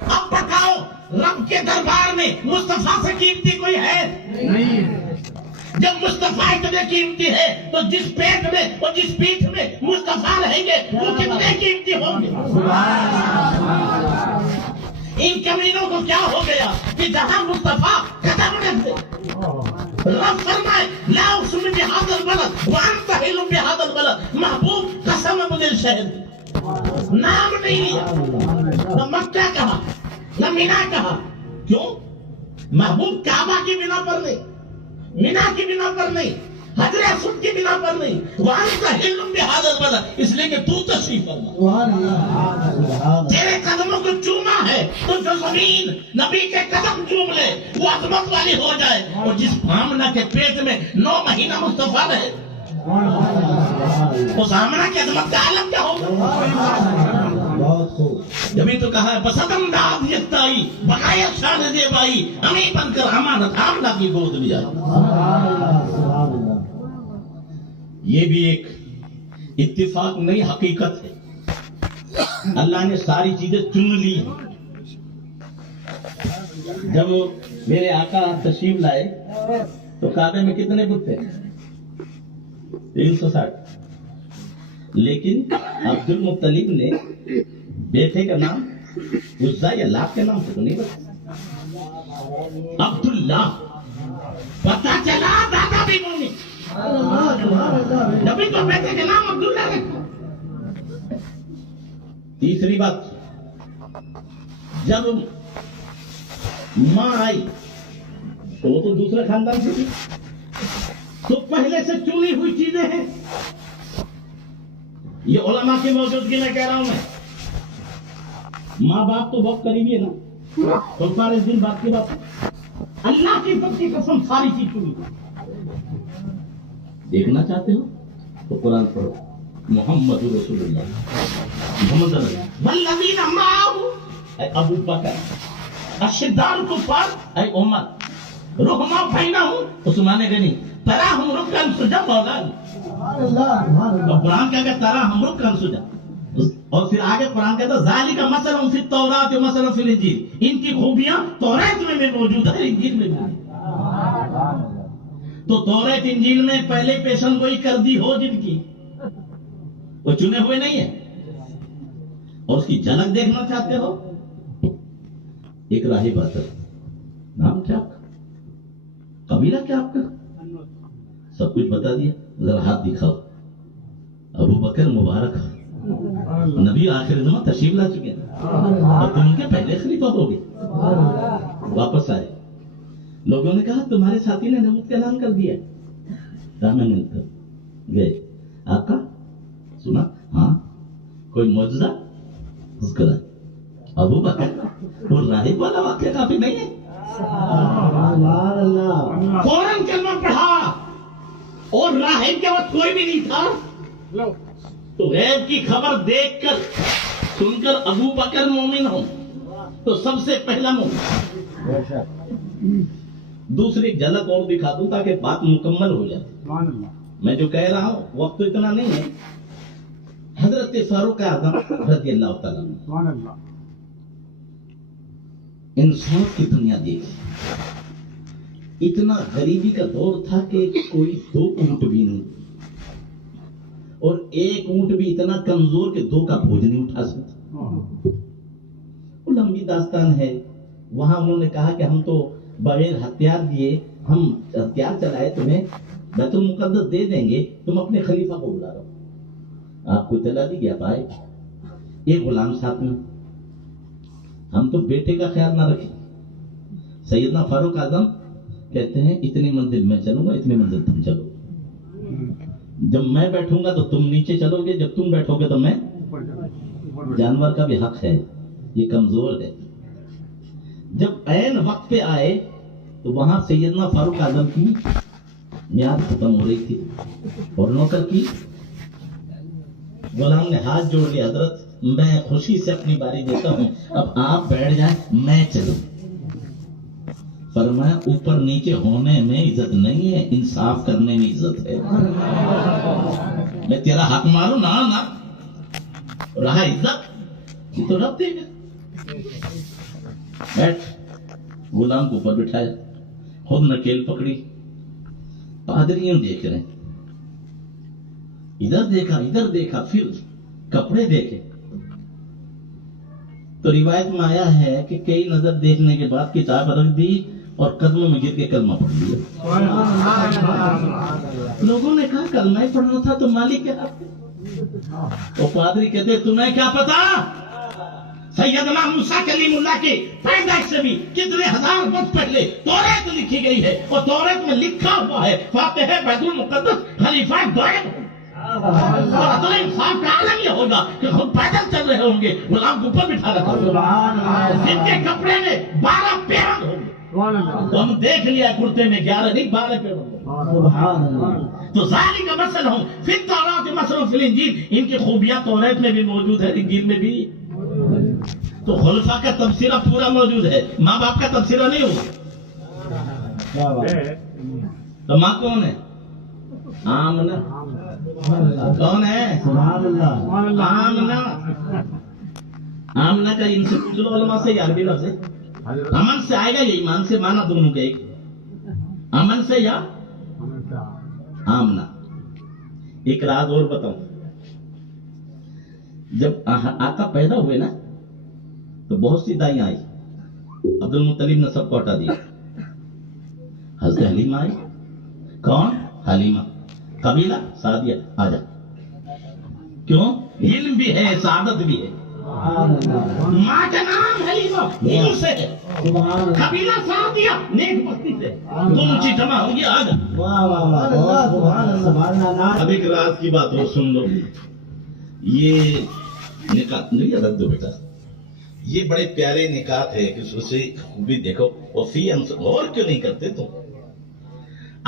اب بتاؤ رب کے دربار میں مصطفیٰ سے قیمتی کوئی ہے؟ نہیں. جب مصطفیٰ اتنے قیمتی ہے تو جس پیٹ میں اور جس پیٹھ میں مصطفیٰ رہیں گے وہ کتنے قیمتی ہوں گے؟ ان کمینوں کو کیا ہو گیا کہ جہاں مصطفیٰ قدم رکھتے رب فرمائے لا اقسم بهذا البلد وانت حل بهذا البلد. محبوب قسم مجھے شہر نام نہیں لیا, نہ مکہ کہا نہ مینا کہا. کیوں؟ محبوب کعبہ کی بنا پر نہیں, مینا کی بنا پر نہیں, حجر اسود کی بنا پر نہیں. وانت حل بهذا البلد اس لیے کہ تو تشریف فرما. تیرے قدموں کو چوما ہے تو جو زمین نبی کے قدم چوم لے وہ عظمت والی ہو جائے. اور جس آمنہ کے پیٹ میں 9 مہینہ مصطفیٰ رہے اس آمنہ کی عظمت کا عالم کیا ہوگا؟ جبھی تو کہا ہے بسدم داد یکتائی بقایا شان زیبائی ہمیں بن کر امانت آمنہ کی گود لیا. یہ بھی ایک اتفاق نہیں حقیقت ہے. اللہ نے ساری چیزیں چن لی. جب میرے آقا تشریف لائے تو کعبے میں کتنے بت تھے؟ 360. لیکن عبد المطلب نے بیٹے کا نام عزا یا لات کے نام سے تو نہیں بتا. عبداللہ پتا چلا دادا بھی مومن. نبی تو بیٹے کے نام عبداللہ رکھا. تیسری بات, جب ماں آئی تو وہ تو دوسرے خاندان سے تھی, تو پہلے سے چنی ہوئی چیزیں ہیں. یہ علماء کی موجودگی میں کہہ رہا ہوں. میں ماں باپ تو بہت قریبی ہے نا, تو سارے دن بات کی بات. اللہ کی سب کی قسم ساری چیز چنی. دیکھنا چاہتے ہو تو قرآن پڑھو. محمد رسول اللہ محمد والذین معه اے ابو بکر اشداء الکفار اے عمر رحماء بینہم عثمان غنی تراہم رکعا سجدا مولا. قرآن کہتا ہے تراہم رکعا سجدا. اور پھر آگے قرآن کہتا ہے ذالک مثل فی التوراۃ و مثل فی الانجیل. ان کی خوبیاں توریت میں موجود ہے, انجیل میں موجود ہے. تو توریت انجیل میں پہلے پیشن گوئی کر دی ہو جن کی, وہ چنے ہوئے نہیں ہیں. اور اس کی جھلک دیکھنا چاہتے ہو, ایک راہب آتا ہے. نام کیا آپ کا, قبیلہ کیا آپ کا, سب کچھ بتا دیا. ذرا ہاتھ دکھاؤ. ابو بکر مبارک نبی آخر زمان تشریف لا چکے ہیں اور تم ان کے پہلے خلیفہ ہو گئے. واپس آئے. لوگوں نے کہا تمہارے ساتھی نے نمود کا اعلان کر دیا. میں ملتا گئے. آپ کا سنا؟ ہاں. کوئی معجزہ اس کا ابو بکر وہ راہب والا واقعہ کافی نہیں ہے. فوراً کلمہ پڑھا اور راہب کے وقت کوئی بھی نہیں تھا. تو غیب کی خبر دیکھ کر سن کر ابو بکر مومن ہو تو سب سے پہلا مومن. دوسری جھلک اور دکھا دوں تاکہ بات مکمل ہو جائے. میں جو کہہ رہا ہوں وقت تو اتنا نہیں ہے. حضرت فاروق اعظم رضی اللہ تعالیٰ انسان کی دنیا دیکھی. اتنا غریبی کا دور تھا کہ کوئی 2 اونٹ بھی نہیں, اور 1 اونٹ بھی اتنا کمزور کہ 2 کا بوجھ نہیں اٹھا سکتا. وہ لمبی داستان ہے. وہاں انہوں نے کہا کہ ہم تو بغیر ہتھیار دیے ہم ہتھیار چلائے تمہیں بیت المقدس دے دیں گے، تم اپنے خلیفہ کو بلا رہو. آپ کو اطلاع دی گیا پائے ایک غلام ساتھ میں. ہم تو بیٹے کا خیال نہ رکھیں. سیدنا فاروق اعظم کہتے ہیں اتنی منزل میں چلوں گا، اتنی منزل تم چلو. جب میں بیٹھوں گا تو تم نیچے چلو گے، جب تم بیٹھو گے تو میں. جانور کا بھی حق ہے، یہ کمزور ہے. جب عین وقت پہ آئے تو وہاں سیدنا فاروق اعظم کی میعاد ختم ہو رہی تھی اور نوکر کی. غلام نے ہاتھ جوڑ لیا، حضرت میں خوشی سے اپنی باری دیتا ہوں، اب آپ بیٹھ جائیں میں چلوں. فرمایا اوپر نیچے ہونے میں عزت نہیں ہے، انصاف کرنے میں عزت ہے. میں تیرا حق ماروں نہ رہا عزت یہ تو رب دے گا. بیٹھ. غلام کو اوپر بٹھایا، خود نکیل پکڑی. پادریوں دیکھ رہے ہیں، ادھر دیکھا پھر کپڑے دیکھے. تو روایت میں آیا ہے کہ کئی نظر دیکھنے کے بعد کتاب رکھ دی اور قدموں میں گر کے کلمہ پڑھ لیا. لوگوں نے کہا کلمہ ہی پڑھنا تھا تو مالک کے ہاتھ میں. وہ پادری کہتے تمہیں کیا پتا سیدنا موسیٰ کلیم اللہ کے پیدائش سے بھی کتنے ہزار برس پہلے توریت لکھی گئی ہے اور توریت میں لکھا ہوا ہے فاتح بیت المقدس خلیفہ غائب ہوں. اور انصاف کا عالم یہ ہوگا کہ خود پیدل چل رہے ہوں گے، غلام کو اوپر بٹھا رکھا ہوگا، جن کے کپڑے میں 12 پیرن ہوں گے. تو ہم دیکھ لیا کرتے میں 11 نہیں 12 پیرن ہوں. تو ذالک مثلہم فی التوراۃ مثلہم فی الانجیل. ان کی خوبیاں توریت میں بھی موجود ہے، انجیل میں بھی. تو خلفاء کا تبصرہ پورا موجود ہے، ماں باپ کا تبصرہ نہیں ہوگا. تو ماں کون ہے؟ آمنہ. کون ہے؟ آمنہ. آمنہ کا ان سے پوچھ لو علماء سے، یا عربی لفظ ہے. امن سے آئے گا یا ایمان سے؟ مانا دونوں کے ایک. امن سے یا آمنہ. ایک راز اور بتاؤں. جب آقا پیدا ہوئے نا تو بہت سی دائیں آئی. عبد المطلب نے سب کو ہٹا دیا. حضرت حلیمہ آئی. کون؟ حلیمہ. قبیلہ سعدیہ. آ جا. کیوں؟ علم بھی ہے، سعادت بھی ہے. ماں کا نام حلیمہ علم سے ہے، قبیلہ سعدیہ نیک بختی سے. دونوں چیز جمع ہوگی. آ جا. اب ایک راز کی بات اور سن لو. یہ نکات نہیں رکھ دو بیٹا. یہ بڑے پیارے نکات ہے کہ اسے خوبی دیکھو. وفی اور کیوں نہیں کرتے تم؟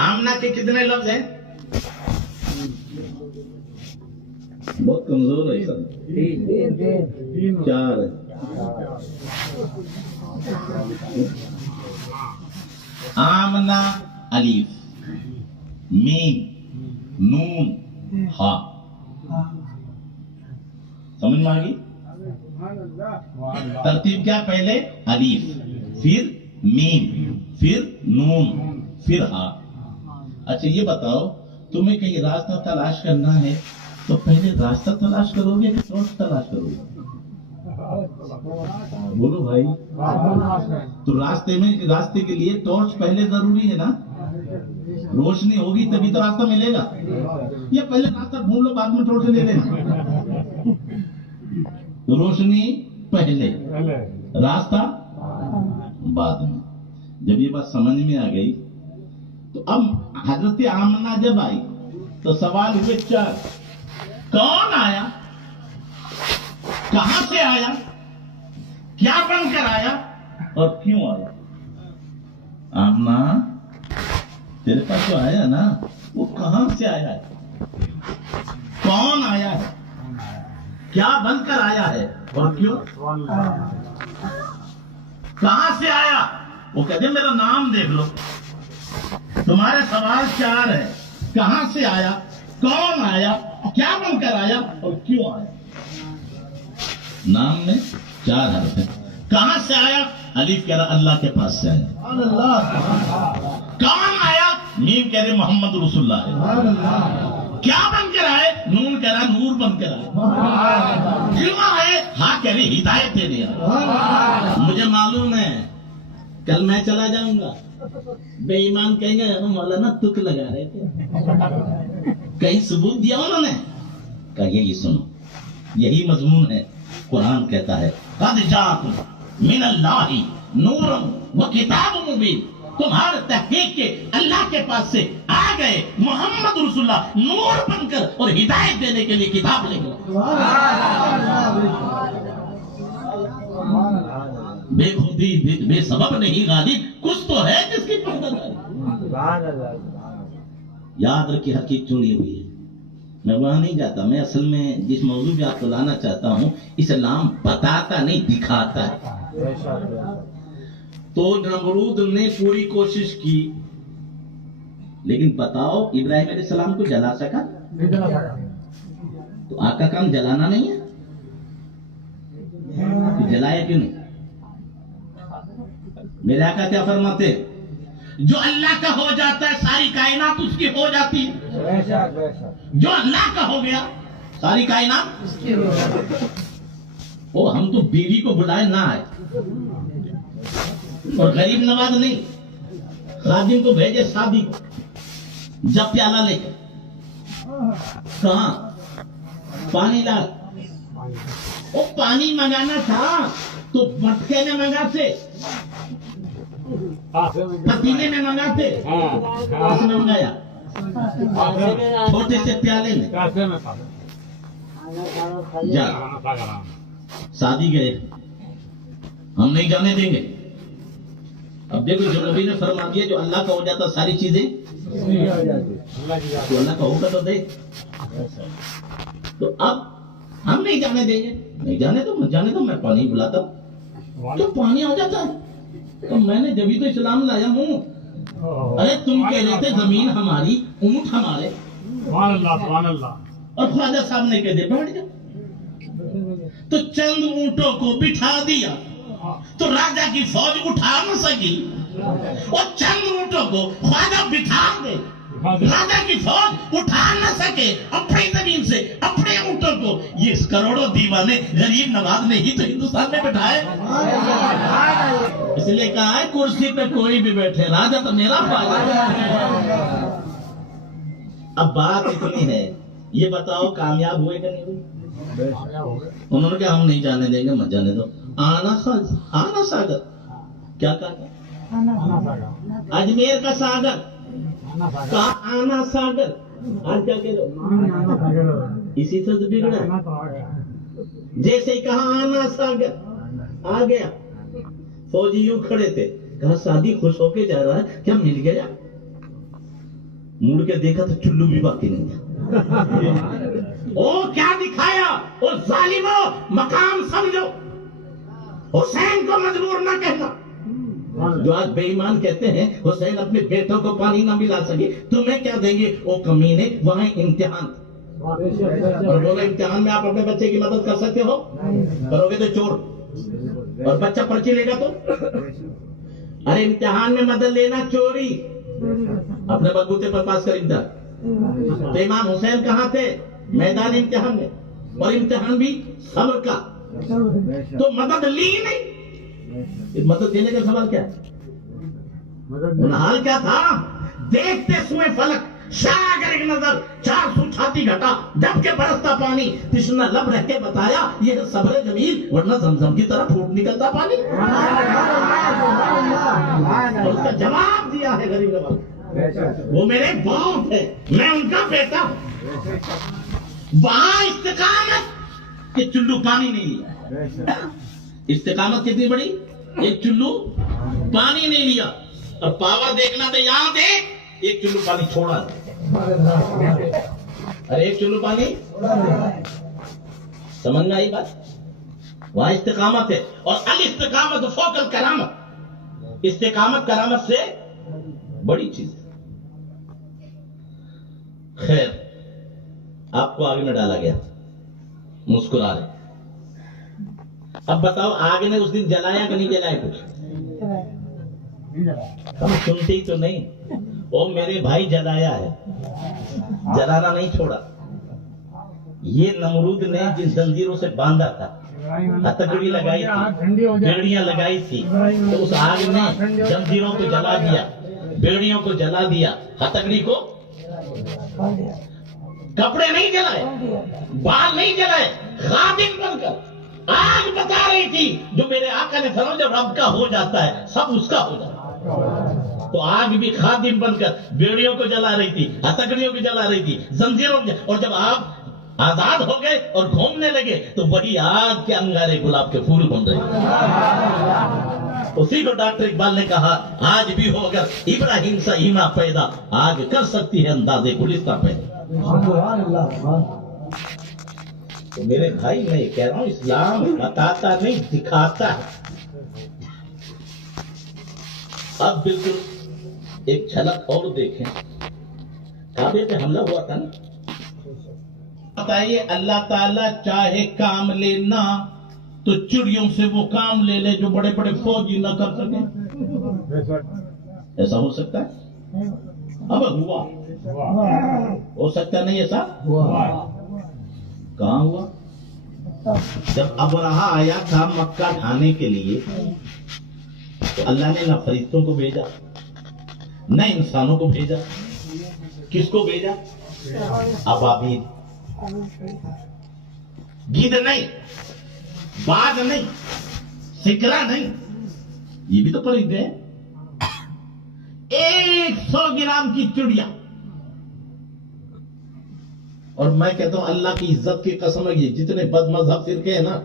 آمنہ کے کتنے لفظ ہیں؟ بہت کمزور ہے سب. 4 ہے. آمنہ الف میم نون ہا. سمجھ میں آ گئی؟ ترتیب کیا؟ پہلے الف، پھر میم، پھر نون، پھر ہا. اچھا یہ بتاؤ تمہیں کہیں راستہ تلاش کرنا ہے تو پہلے راستہ تلاش کرو گے کہ ٹارچ تلاش کرو گے؟ بولو بھائی. تو راستے کے لیے ٹارچ پہلے ضروری ہے نا. روشنی ہوگی تبھی تو راستہ ملے گا. یا پہلے راستہ ڈھونڈ لو بعد میں ٹارچ لے لینا. روشنی پہلے، راستہ بعد میں. جب یہ بات سمجھ میں آ گئی تو اب حضرت آمنہ جب آئی تو سوال ہوئے 4. کون آیا؟ کہاں سے آیا؟ کیا بن کر آیا اور کیوں آیا؟ آمنہ تیرے پاس جو آیا نا وہ کہاں سے آیا ہے؟ کون آیا ہے؟ کیا بن کر آیا ہے اور کیوں؟ کہاں سے آیا؟ وہ کہتے میرا نام دیکھ لو. تمہارے سوال 4 ہے. کہاں سے آیا، کون آیا، کیا بن کر آیا اور کیوں آیا؟ نام میں 4 حرف ہے. کہاں سے آیا؟ الف کہہ رہا اللہ کے پاس سے آیا. کون آیا؟ میم کہہ رہے محمد رسول اللہ ہے. کیا بن کر آئے؟ نون کہہ رہا نور بن کر آئے. کیوں آئے؟ ہاں کہہ رہی ہدایت دے دیا. مجھے معلوم ہے کل میں چلا جاؤں گا बेईमान कहेंगे मौलाना तुक लगा रहे थे, कहीं सबूत दिया उन्होंने? कहा ये सुनो, यही मजमून है। कुरान कहता है कद जाकुम मिनल्लाहि नूरन व किताबुम मुबीन, तुम्हारे तहकीक के अल्लाह के पास से आ गए मोहम्मद रसूलुल्लाह नूर बनकर और हिदायत देने के लिए किताब लेकर। बेखुदी बेसबब नहीं गालिब, कुछ तो है जिसकी पर्दादारी। याद रखिए हकीकत चुनी हुई है, मैं वहां नहीं जाता। मैं असल में जिस मौजूद पे आपको लाना चाहता हूँ, इस्लाम बताता नहीं दिखाता है। तो नमरूद ने पूरी कोशिश की, लेकिन बताओ इब्राहिम अलैहिस्सलाम को जला सका? तो आका काम जलाना नहीं है, तो जलाया क्यों नहीं? मेरे आका क्या फरमाते? जो अल्लाह का हो जाता है सारी कायनात उसकी हो जाती है। जो अल्लाह का हो गया सारी कायनात उसकी हो जाती है। ओ हम तो बीवी को बुलाए ना आए, और गरीब नवाज नहीं, खादिम को भेजे शादी को, जब प्याला लेकर कहा पानी ला, वो पानी मंगाना था तो मटके में मंगाते, पतीले में मंगाते, उसने मंगाया छोटे से प्याले में। जा शादी गए, हम नहीं जाने देंगे। अब देखो जो नबी ने फरमा दिया जो अल्लाह का हो जाता सारी चीजें तो अल्लाह का होगा तो दे। तो अब हम नहीं जाने देंगे, नहीं जाने तो मत जाने दो, मैं पानी बुलाता हूँ तो पानी आ जाता है। तो मैंने जब तो इस्लाम लाया हूँ। अरे तुम कह रहे थे जमीन हमारी ऊंट हमारे, और ख्वाजा साहब ने कह दिया बैठ जाओ, तो चंद ऊंटों को बिठा दिया तो राजा की फौज उठा न सकी, और चंद ऊंटों को ख्वाजा बिठा दे, राजा की फौज उठा न सके अपनी जमीन से अपने ऊंटों को। ये करोड़ों दीवाने गरीब नवाज ने ही तो हिंदुस्तान में बिठाए। इसलिए कहा है कुर्सी पे कोई भी बैठे, राजा तो मेरा फायदा। अब बात इतनी है, ये बताओ कामयाब हुए कि नहीं हुए? उन्होंने कहा हम नहीं जाने देंगे, मत जाने दो। आना सागर क्या कहा? अजमेर का सागर कहा आना सागर, आज क्या कह रहे? इसी से तो बिगड़ा। जैसे ही कहा आना सागर आ गया, फौजी यूं खड़े थे, कहा शादी खुश होके जा रहा है, क्या मिल गया? मुड़ के देखा तो चुल्लू भी बाकी नहीं था। ओ क्या दिखाया? ओ जालिमो मकाम समझो, हुसैन को मजबूर न कहना। जो आज बेईमान कहते हैं हुसैन अपने बेटों को पानी न मिला सके, तुम्हें क्या देंगे? ओ कमीने, वहां इम्तिहान, और बोला इम्तिहान में आप अपने बच्चे की मदद कर सकते हो? करोगे तो चोर, और बच्चा पर्ची लेगा तो? अरे इम्तिहान में मदद लेना चोरी, अपने बलबूते पर पास कर इम्तिहान। तो इमाम हुसैन कहाँ थे? मैदान इम्तिहान में, और इम्तिहान भी सब्र का। तो मदद ली नहीं। मदद देने का सवाल क्या है? हाल क्या था? देखते सुए फलक शागर एक नजर, 400 छाती घटा, जब के बरसता पानी, तिश्ना लब रह के बताया ये सब्र जमील, वरना जमजम की तरह फूट निकलता पानी। और उसका जवाब दिया है गरीब नवाज, वो मेरे बाप है, मैं उनका बेटा हूं। वहां इस्तिकामत के चुल्लू पानी नहीं लिया। इस्तिकामत कितनी बड़ी? एक चुल्लू पानी नहीं लिया। और पावर देखना तो यहां दे, एक चुल्लू पानी छोड़ा। अरे एक चुल्लू पानी, समझ में आई बात? वहां इस्तिकामत है। और अल इस्तिकामत फौकल करामत, इस्तिकामत करामत से बड़ी चीज है। खैर, आपको आगे में डाला गया, मुस्कुरा रहे। अब बताओ आग ने उस दिन जलाया कि नहीं जलाया? कुछ हम सुनते ही तो नहीं। ओ मेरे भाई जलाया है, जलाना नहीं छोड़ा। ये नमरूद ने जिन जंजीरों से बांधा था, हथकड़ी लगाई थी, बेड़ियां लगाई थी, तो उस आग ने जंजीरों को जला दिया, बेड़ियों को जला दिया, हथकड़ी को कपड़े नहीं जलाए, बाल नहीं जलाए, खादिम बनकर आग बता रही थी। जो मेरे आका ने फरमाया जब रब का हो जाता है सब उसका हो जाता है। तो आग भी खादिम बनकर बेड़ियों को जला रही थी, हथकड़ियों को जला रही थी, जंजीरों को। और जब आप आजाद हो गए और घूमने लगे तो वही आग के अंगारे गुलाब के फूल बन रहे। उसी को डॉक्टर इकबाल ने कहा आज भी हो अगर इब्राहिम सा ईमा पैदा, आग कर सकती है अंदाजे गुलिस्तां पैदा। तो मेरे भाई मैं ये कह रहा हूं इस्लाम बताता नहीं दिखाता है। अब बिल्कुल एक झलक और देखें, काबे पे हमला हुआ था ना। बताइए अल्लाह ताला चाहे काम लेना तो चिड़ियों से वो काम ले ले जो बड़े बड़े फौजी न कर सके। ऐसा हो सकता है? अब हुआ, हो सकता नहीं ऐसा? कहाँ हुआ? जब अबरहा आया था मक्का ढाने के लिए तो अल्लाह ने न फरिश्तों को भेजा न इंसानों को भेजा। किसको भेजा? अबाबील, गिद्ध नहीं, बाज नहीं, सिकरा नहीं, ये भी तो परिंदे हैं। 100 ग्राम की चिड़िया। और मैं कहता हूं अल्लाह की इज्जत की कसम है, ये जितने बदमज़हब फिरके हैं ना,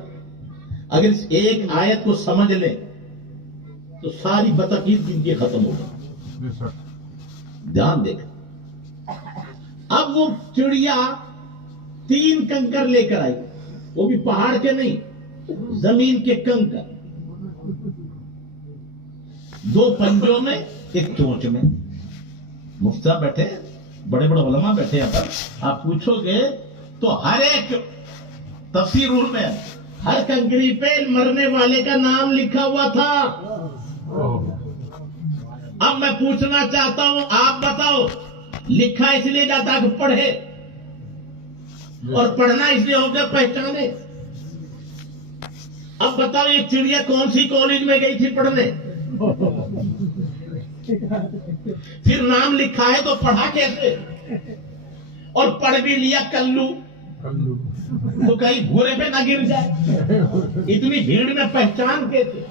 अगर इस एक आयत को समझ ले तो सारी बतकीद इनकी खत्म हो गई। ध्यान देख, अब वो चिड़िया 3 कंकर लेकर आई, वो भी पहाड़ के नहीं, जमीन के कंकर, 2 पंजों में, 1 चोंच में। मुफ्ती साहब बैठे, बड़े बड़े उलमा बैठे हैं पर आप पूछोगे तो हर एक तफसीर में हर कंकरी पे मरने वाले का नाम लिखा हुआ था। अब मैं पूछना चाहता हूं, आप बताओ, लिखा इसलिए जाता कि पढ़े और पढ़ना इसलिए होकर पहचाने। अब बताओ ये चिड़िया कौन सी कॉलेज में गई थी पढ़ने? फिर नाम लिखा है तो पढ़ा कैसे? और पढ़ भी लिया कल्लू, तो कहीं भूरे पे ना गिर जाए। इतनी भीड़ में पहचान कैसे?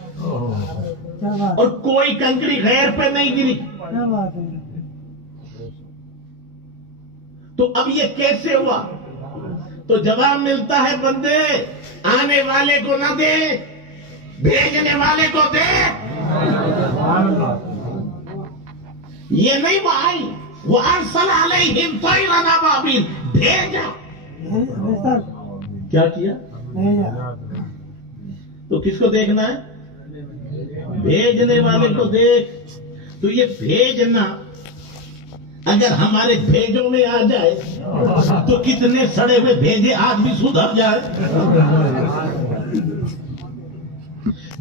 और कोई कंकरी गैर पे नहीं गिरी। तो अब ये कैसे हुआ? तो जवाब मिलता है बंदे, आने वाले को ना दे, भेजने वाले को दे। ये नहीं भाई, वो अरसल अलैहिम तैरन अबाबील, भेजा। क्या किया? तो किसको देखना है? भेजने वाले को देख। तो ये भेजना अगर हमारे भेजों में आ जाए तो कितने सड़े हुए भेजे आदमी सुधर जाए।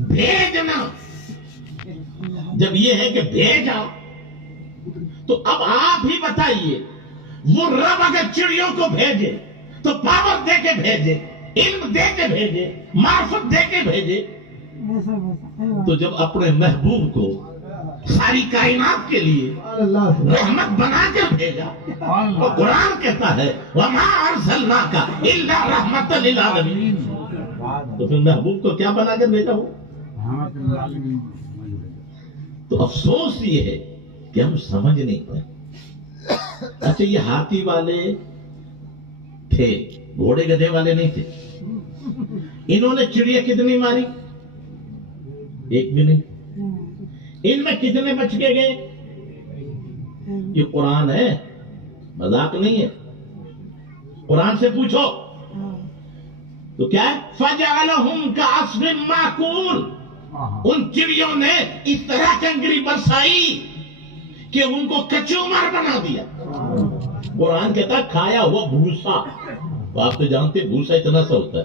भेजना जब ये है कि भेजा, तो अब आप ही बताइए, वो रब अगर चिड़ियों को भेजे तो पावर दे के भेजे, इल्म दे के भेजे, मार्फत दे के भेजे, तो जब अपने महबूब को सारी कायनात के लिए रहमत बना कर भेजा, और कुरान कहता है वमा अर्सलनाका इल्ला रहमतल लिल आलमीन, तो फिर महबूब को क्या बना कर भेजा हो? तो अफसोस ये है कि हम समझ नहीं पाए। अच्छा ये हाथी वाले थे, घोड़े गधे वाले नहीं थे। इन्होंने चिड़िया कितनी मारी? 1 भी नहीं। इनमें कितने बच के गए? ये कुरान है, मजाक नहीं है। कुरान से पूछो तो क्या है? फजअलहुम कअस्फिन माकूल, उन चिड़ियों ने इस तरह कंकरी बरसाई कि उनको कचूमर बना दिया। कुरान कहता खाया हुआ भूसा, तो आप तो जानते भूसा इतना सा होता है,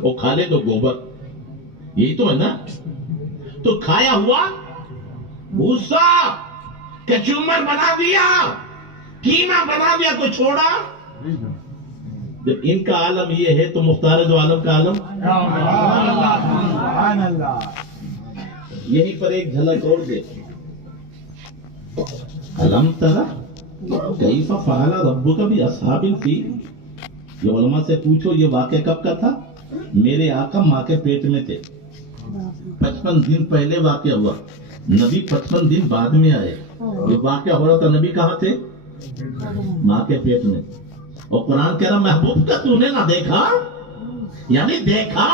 वो खा ले तो गोबर, यही तो है ना। तो खाया हुआ भूसा कचूमर बना दिया, कीमा बना दिया, को छोड़ा। جب ان کا عالم یہ ہے تو مختار دو عالم کا عالم سبحان اللہ. یہیں پر ایک جھلک اور دے. علم ترى کیف فعل ربک باصحاب الفیل. یہ علماء سے پوچھو یہ واقعہ کب کا تھا؟ میرے آقا ماں کے پیٹ میں تھے. 55 دن پہلے واقعہ ہوا. نبی 55 دن بعد میں آئے. یہ واقعہ ہو رہا تھا نبی کہاں تھے؟ ماں کے پیٹ میں. اور قرآن کہہ رہا محبوب کا تو نے نہ دیکھا، یعنی دیکھا،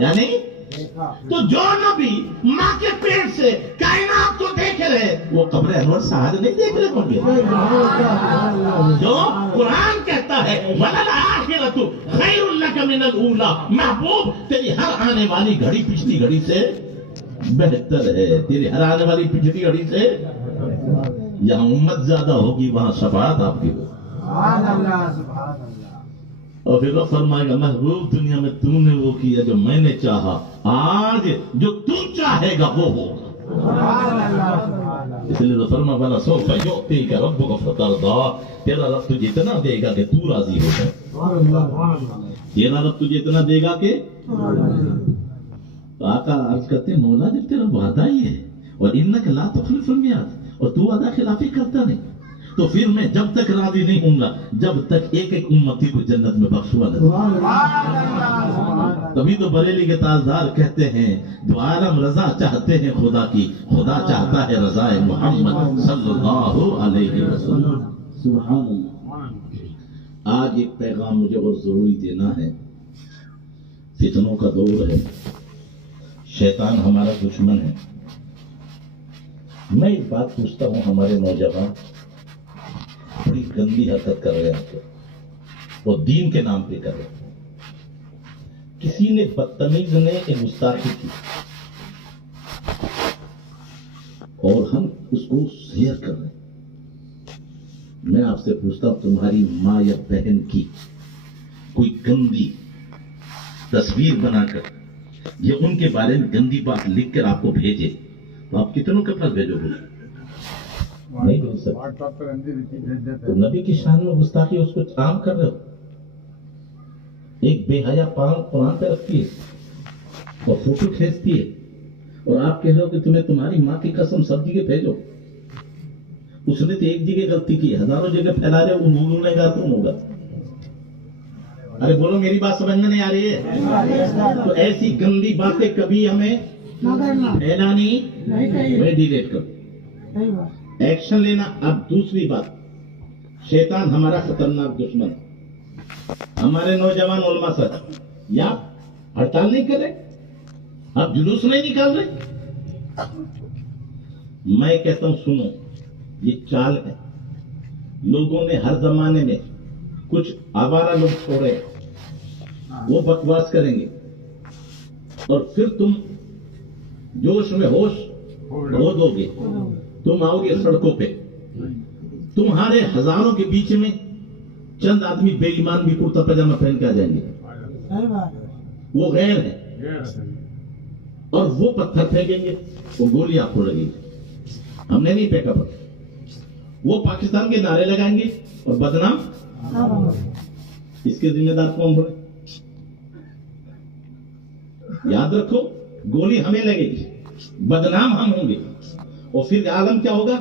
یعنی تو جو نبی ماں کے پیٹ سے کائنات کو دیکھ رہے وہ قبر انور سعد نہیں دیکھ رہے ہوں گے. جو قرآن کہتا ہے وَلَلْآخِرَةُ خَيْرٌ لَكَ مِنَ الْأُولَى. محبوب تیری ہر آنے والی گھڑی پچھلی گھڑی سے بہتر ہے. تیری ہر آنے والی پچھلی گھڑی سے یہاں امت زیادہ ہوگی وہاں شفاعت آپ کی ہوگی. سبحان اللہ سبحان اللہ. اور پھر وہ فرمائے گا محبوب دنیا میں تو نے وہ کیا جو میں نے چاہا، آج جو تو چاہے گا وہ ہوگا. سبحان اللہ سبحان اللہ. اس لیے تو فرما والا سوف یؤتیک ربک فترضی. تیرا رب تجھے اتنا دے گا کہ تو راضی ہو جائے. سبحان اللہ سبحان اللہ. تیرا رب تجھے اتنا دے گا کہ تو آقا عرض کرتے ہیں مولا جب تیرا وعدہ ہی ہے اور انک لا تخلف المیعاد اور تو وعدہ خلافی کرتا نہیں تو پھر میں جب تک راضی نہیں ہوں گا جب تک ایک ایک امتی کو جنت میں بخشوا نہیں. تبھی تو بریلی کے تاجدار کہتے ہیں دو عالم رضا چاہتے ہیں خدا کی، خدا چاہتا ہے رضا محمد صلی اللہ علیہ وسلم. سبحان اللہ. آج ایک پیغام مجھے اور ضروری دینا ہے. فتنوں کا دور ہے، شیطان ہمارا دشمن ہے. میں ایک بات پوچھتا ہوں، ہمارے نوجوان بڑی گندی حرکت کر رہے ہیں وہ دین کے نام پہ کر رہے ہیں. کسی نے بدتمیز نے ایک گستاخی کی اور ہم اس کو شیئر کر رہے ہیں. میں آپ سے پوچھتا ہوں تمہاری ماں یا بہن کی کوئی گندی تصویر بنا کر یا ان کے بارے میں گندی بات لکھ کر آپ کو بھیجے تو آپ کتنوں کے پاس بھیجو گے؟ نہیں بھیج سکتے. تو نبی کی شان میں گستاخی اس کو عام کر رہے ہو. ایک بے حیا پاؤں قرآن پہ رکھتی ہے اور فوٹو کھینچتی ہے اور آپ کہہ رہے ہو کہ تمہیں تمہاری ماں کی قسم سب جگہ بھیجو. اس نے تو ایک جگہ غلطی کی، ہزاروں جگہ پھیلا رہے ہو، انہوں نے کہا تم ہوگا. ارے بولو میری بات سمجھ میں نہیں آ رہی ہے؟ تو ایسی گندی باتیں کبھی ہمیں پھیلانی میں ڈیلیٹ کرو، ایکشن لینا. اب دوسری بات، شیطان ہمارا خطرناک دشمن ہے. ہمارے نوجوان علماء سچ یا ہڑتال نہیں کر رہے، آپ جلوس نہیں نکال رہے. میں کہتا ہوں سنو، یہ چال ہے. لوگوں نے ہر زمانے میں کچھ آوارہ لوگ چھوڑے، وہ بکواس کریں گے اور پھر تم جوش میں ہوش کھو دو گے. تم آؤ گے سڑکوں پہ، تمہارے ہزاروں کے بیچ میں چند آدمی بے ایمان بھی کرتا پاجامہ پہن کے آ جائیں گے. وہ غیر ہے اور وہ پتھر پھینکیں گے، وہ گولی آپ کو لگے گی. ہم نے نہیں پھینکا پتھر. وہ پاکستان کے نعرے لگائیں گے اور بدنام اس کے ذمہ دار کون بنے؟ یاد رکھو، گولی ہمیں لگے گی، بدنام ہم ہوں گے اور پھر عالم کیا ہوگا؟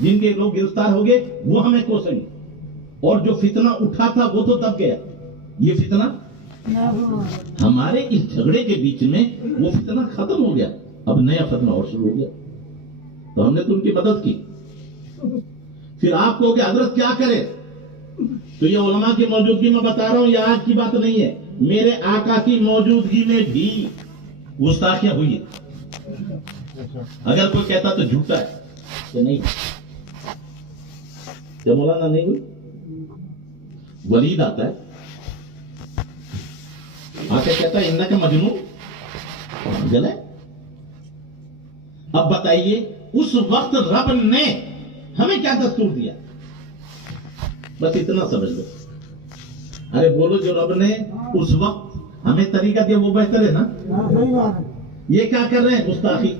جن کے لوگ گرفتار ہو گئے وہ ہمیں کوسیں گے. اور جو فتنہ اٹھا تھا وہ تو دب گیا. یہ فتنہ ہمارے اس جھگڑے کے بیچ میں وہ فتنہ ختم ہو گیا، اب نیا فتنہ اور شروع ہو گیا. تو ہم نے تو ان کی مدد کی. پھر آپ کو کہ حضرت کیا کرے؟ تو یہ علماء کی موجودگی میں بتا رہا ہوں، یہ آج کی بات نہیں ہے، میرے آقا کی موجودگی میں بھی گستاخیاں ہوئی ہیں. اگر کوئی کہتا تو جھوٹا ہے کہ نہیں. کیا مولانا نہیں ہوئی؟ ولید آتا ہے آ کے کہتا ہے انہ کا مجنون گلے. اب بتائیے اس وقت رب نے ہمیں کیا دستور دیا؟ بس اتنا سمجھ لو. ارے بولو جو رب نے اس وقت ہمیں طریقہ دیا وہ بہتر ہے نا. یہ کیا کر رہے ہیں؟ گستاخی.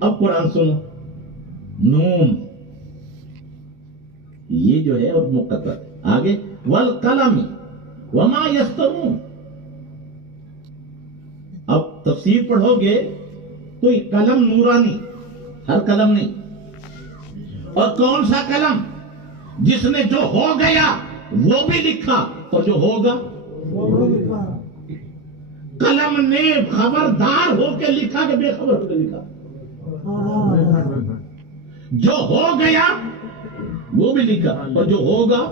اب قرآن سنو، نون یہ جو ہے اور مقدر ہے. آگے والقلم وما یسطرون. اب تفسیر پڑھو گے تو یہ قلم نورانی، ہر قلم نہیں. اور کون سا قلم؟ جس نے جو ہو گیا وہ بھی لکھا اور جو ہوگا. قلم نے خبردار ہو کے لکھا کہ بے خبر ہو کے لکھا. جو ہو گیا وہ بھی لکھا اور جو ہوگا.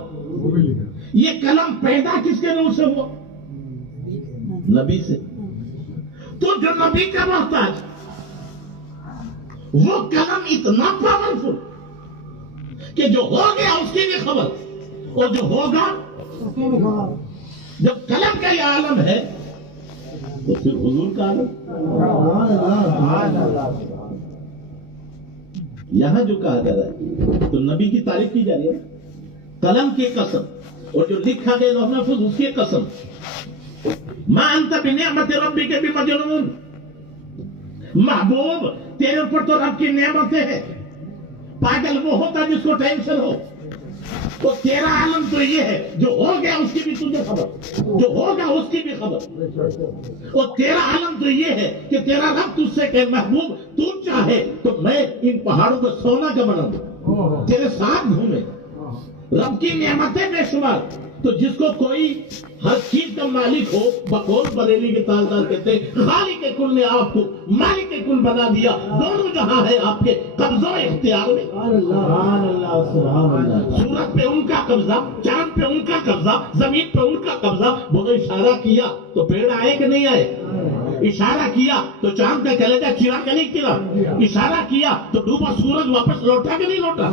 یہ قلم پیدا کس کے نور سے ہوا؟ نبی سے. تو جو نبی کا محتاج وہ قلم اتنا پاورفل کہ جو ہو گیا اس کی بھی خبر اور جو ہوگا. جب قلم کا یہ عالم ہے تو پھر حضور کا عالم. یہاں جو کہا جا رہا ہے تو نبی کی تعریف کی جا رہی ہے. قلم کی قسم اور جو لکھا گیا لوح محفوظ اس کی قسم. ما انت بنعمت ربک بمجنون. محبوب تیرے اوپر تو رب کی نعمتیں ہیں. پاگل وہ ہوتا جس کو ٹینشن ہو. تو تیرا عالم تو یہ ہے جو ہو گیا اس کی بھی تجھے خبر، جو ہوگا اس کی بھی خبر. اور تیرا عالم تو یہ ہے کہ تیرا رب تجھ سے کہ محبوب تو چاہے تو میں ان پہاڑوں کو سونا کا بنا دوں، تیرے ساتھ گھومے. رب کی نعمتیں بے شمار. تو جس کو کوئی ہر چیز کا مالک ہو، بقول بریلی کے تاجدار کہتے ہیں خالق کل نے آپ کو مالک کل بنا دیا. دونوں جہاں ہے آپ کے قبضہ اختیار میں. سورج پہ ان کا قبضہ، چاند پہ ان کا قبضہ، زمین پہ ان کا قبضہ. وہ اشارہ کیا تو پیڑ آئے کہ نہیں آئے؟ اشارہ کیا تو چاند کا کلیجہ چرا کہ نہیں چرا؟ اشارہ کیا تو ڈوبا سورج واپس لوٹا کہ نہیں لوٹا؟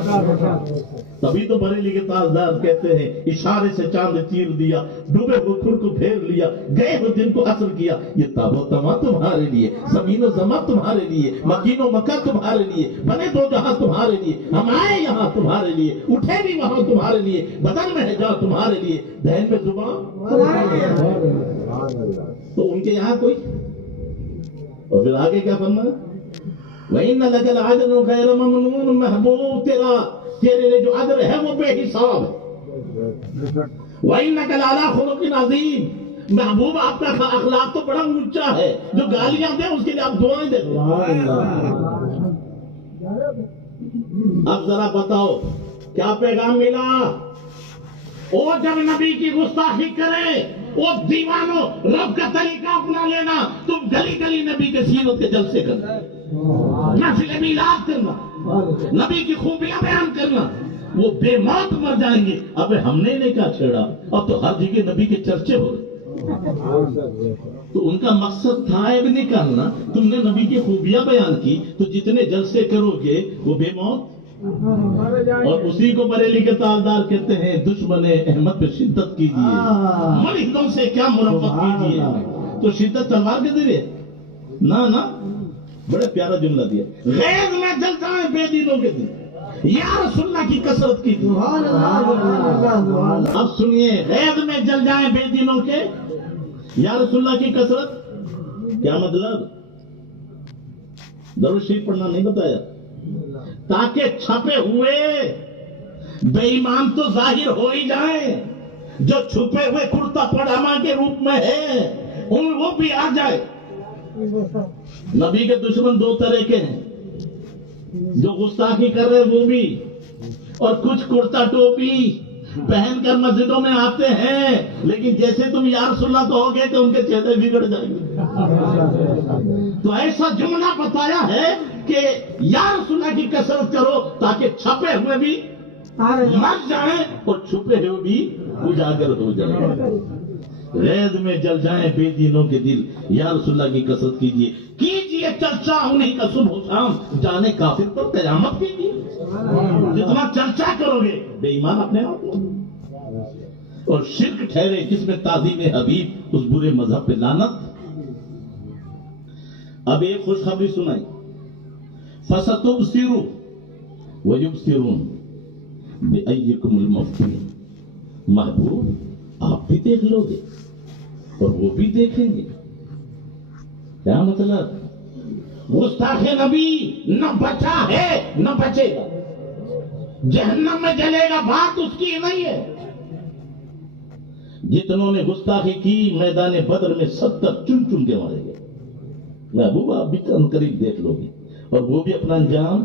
تبھی تو بریلی کے تاجدار کہتے ہیں اشارے سے چاند چیر دیا، ڈوبے ہوئے خور کو پھیر لیا، گئے ہوئے دن کو حسر کیا. یہ تاب و تما تمہارے لیے، زمین و زماں تمہارے لیے، مکین و مکہ تمہارے لیے، بنے دو جہاں تمہارے لیے. ہم آئے یہاں تمہارے لیے، اٹھے بھی وہاں تمہارے لیے، بدن میں ہے جہاں تمہارے لیے، دہن میں زبان. تو ان کے یہاں کوئی. اور پھر آگے کیا فرمایا؟ وَإِنَّ لَكَ الْعَجْرَ غَيْرَ مَمْنُونٍ. محبوب تیرے لیے جو اجر ہے وہ بے حساب ہے. وَإِنَّكَ لَعَلَىٰ خُلُقٍ عَظِيمٍ. محبوب آپ کا اخلاق تو بڑا اونچا ہے. جو گالیاں دیں اس کے لیے آپ دعائیں دیں. اب ذرا بتاؤ کیا پیغام ملا؟ وہ جب نبی کی گستاخی کرے وہ دیوانوں رب کا طریقہ اپنا لینا. تم گلی گلی نبی کے سیرت کے جلسے کرنا، محفل میلاد کرنا، نبی کی خوبیاں بیان کرنا. وہ بے موت مر جائیں گے. اب ہم نے انہیں کیا چھیڑا؟ اب تو ہر جگہ نبی کے چرچے ہو رہے. تو ان کا مقصد تھا اب نکالنا. تم نے نبی کی خوبیاں بیان کی تو جتنے جلسے کرو گے وہ بے موت. اور اسی کو بریلی کے تاجدار کہتے ہیں دشمن احمد پہ شدت کیجیے، ملحدوں سے کیا مرفت کیجیے. تو شدت تلوار کے ذریعے نہ. بڑے پیارا جملہ دیا، غیظ میں جلتا ہے بے دینوں کے دن. یا رسول اللہ کی کثرت کی. اب سنیے، غیظ میں جل جائیں بے دینوں کے، یا رسول اللہ کی کثرت کیا مطلب؟ درود شریف پڑھنا نہیں بتایا تاکہ چھپے ہوئے بے ایمان تو ظاہر ہو ہی جائیں. جو چھپے ہوئے کرتا پڑاما کے روپ میں ہے ان وہ بھی آ جائے. نبی کے دشمن دو طرح کے ہیں، جو گستاخی کر رہے وہ بھی، اور کچھ کرتا ٹوپی پہن کر مسجدوں میں آتے ہیں لیکن جیسے تم یا رسول اللہ تو ہو گئے کہ ان کے چہرے بگڑ جائیں گے. تو ایسا جملہ بتایا ہے کہ یا رسول اللہ کی کثرت کرو تاکہ چھپے ہوئے بھی مر جائیں اور چھپے ہوئے بھی اجاگر ہو جائیں. غیظ میں جل جائیں بے دینوں کے دل، یا رسول اللہ کی کثرت کیجیے چرچا انہیں کا صبح و شام. جانے کافر پر قیامت کیجیے. جتنا چرچا کرو گے بے ایمان اپنے آپ ہو. اور شرک ٹھہرے جس میں تعظیم حبیب، اس برے مذہب پہ لعنت. اب ایک خوشخبری سنائی، فَسَتُبْصِرُ وَيُبْصِرُونَ بِأَيِّكُمُ الْمَفْتُونُ. محبوب آپ بھی دیکھ لو گے اور وہ بھی دیکھیں گے. کیا مطلب؟ گستاخ نبی نہ بچا ہے نہ بچے گا. جہنم میں جلے گا، بات اس کی نہیں ہے. जितनों ने गुस्ताखी की मैदान बदर में 70 चुन चुन के मारे गए। महबूब आप भी करीब देख लोगे, और वो भी अपना अंजाम।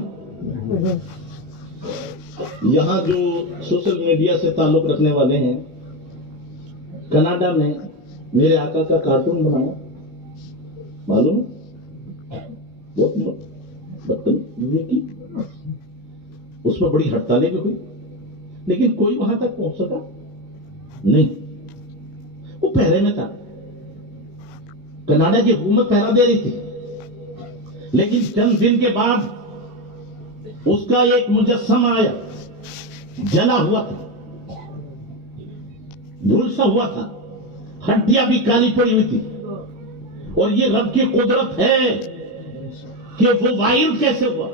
यहाँ जो सोशल मीडिया से ताल्लुक रखने वाले हैं, कनाडा में मेरे आका का कार्टून बनाया, मालूम बहुत बदतमीजी की, उस पर बड़ी हड़तालें भी हुई, लेकिन कोई वहां तक पहुंच सका नहीं। वो पहरे में था, कनाडा की हुकूमत पहरा दे रही थी, लेकिन चंद दिन के बाद उसका एक मुजस्समा आया, जला हुआ था, झुलसा हुआ था, हड्डियां भी काली पड़ी हुई थी। और ये रब की कुदरत है कि वो वायु कैसे हुआ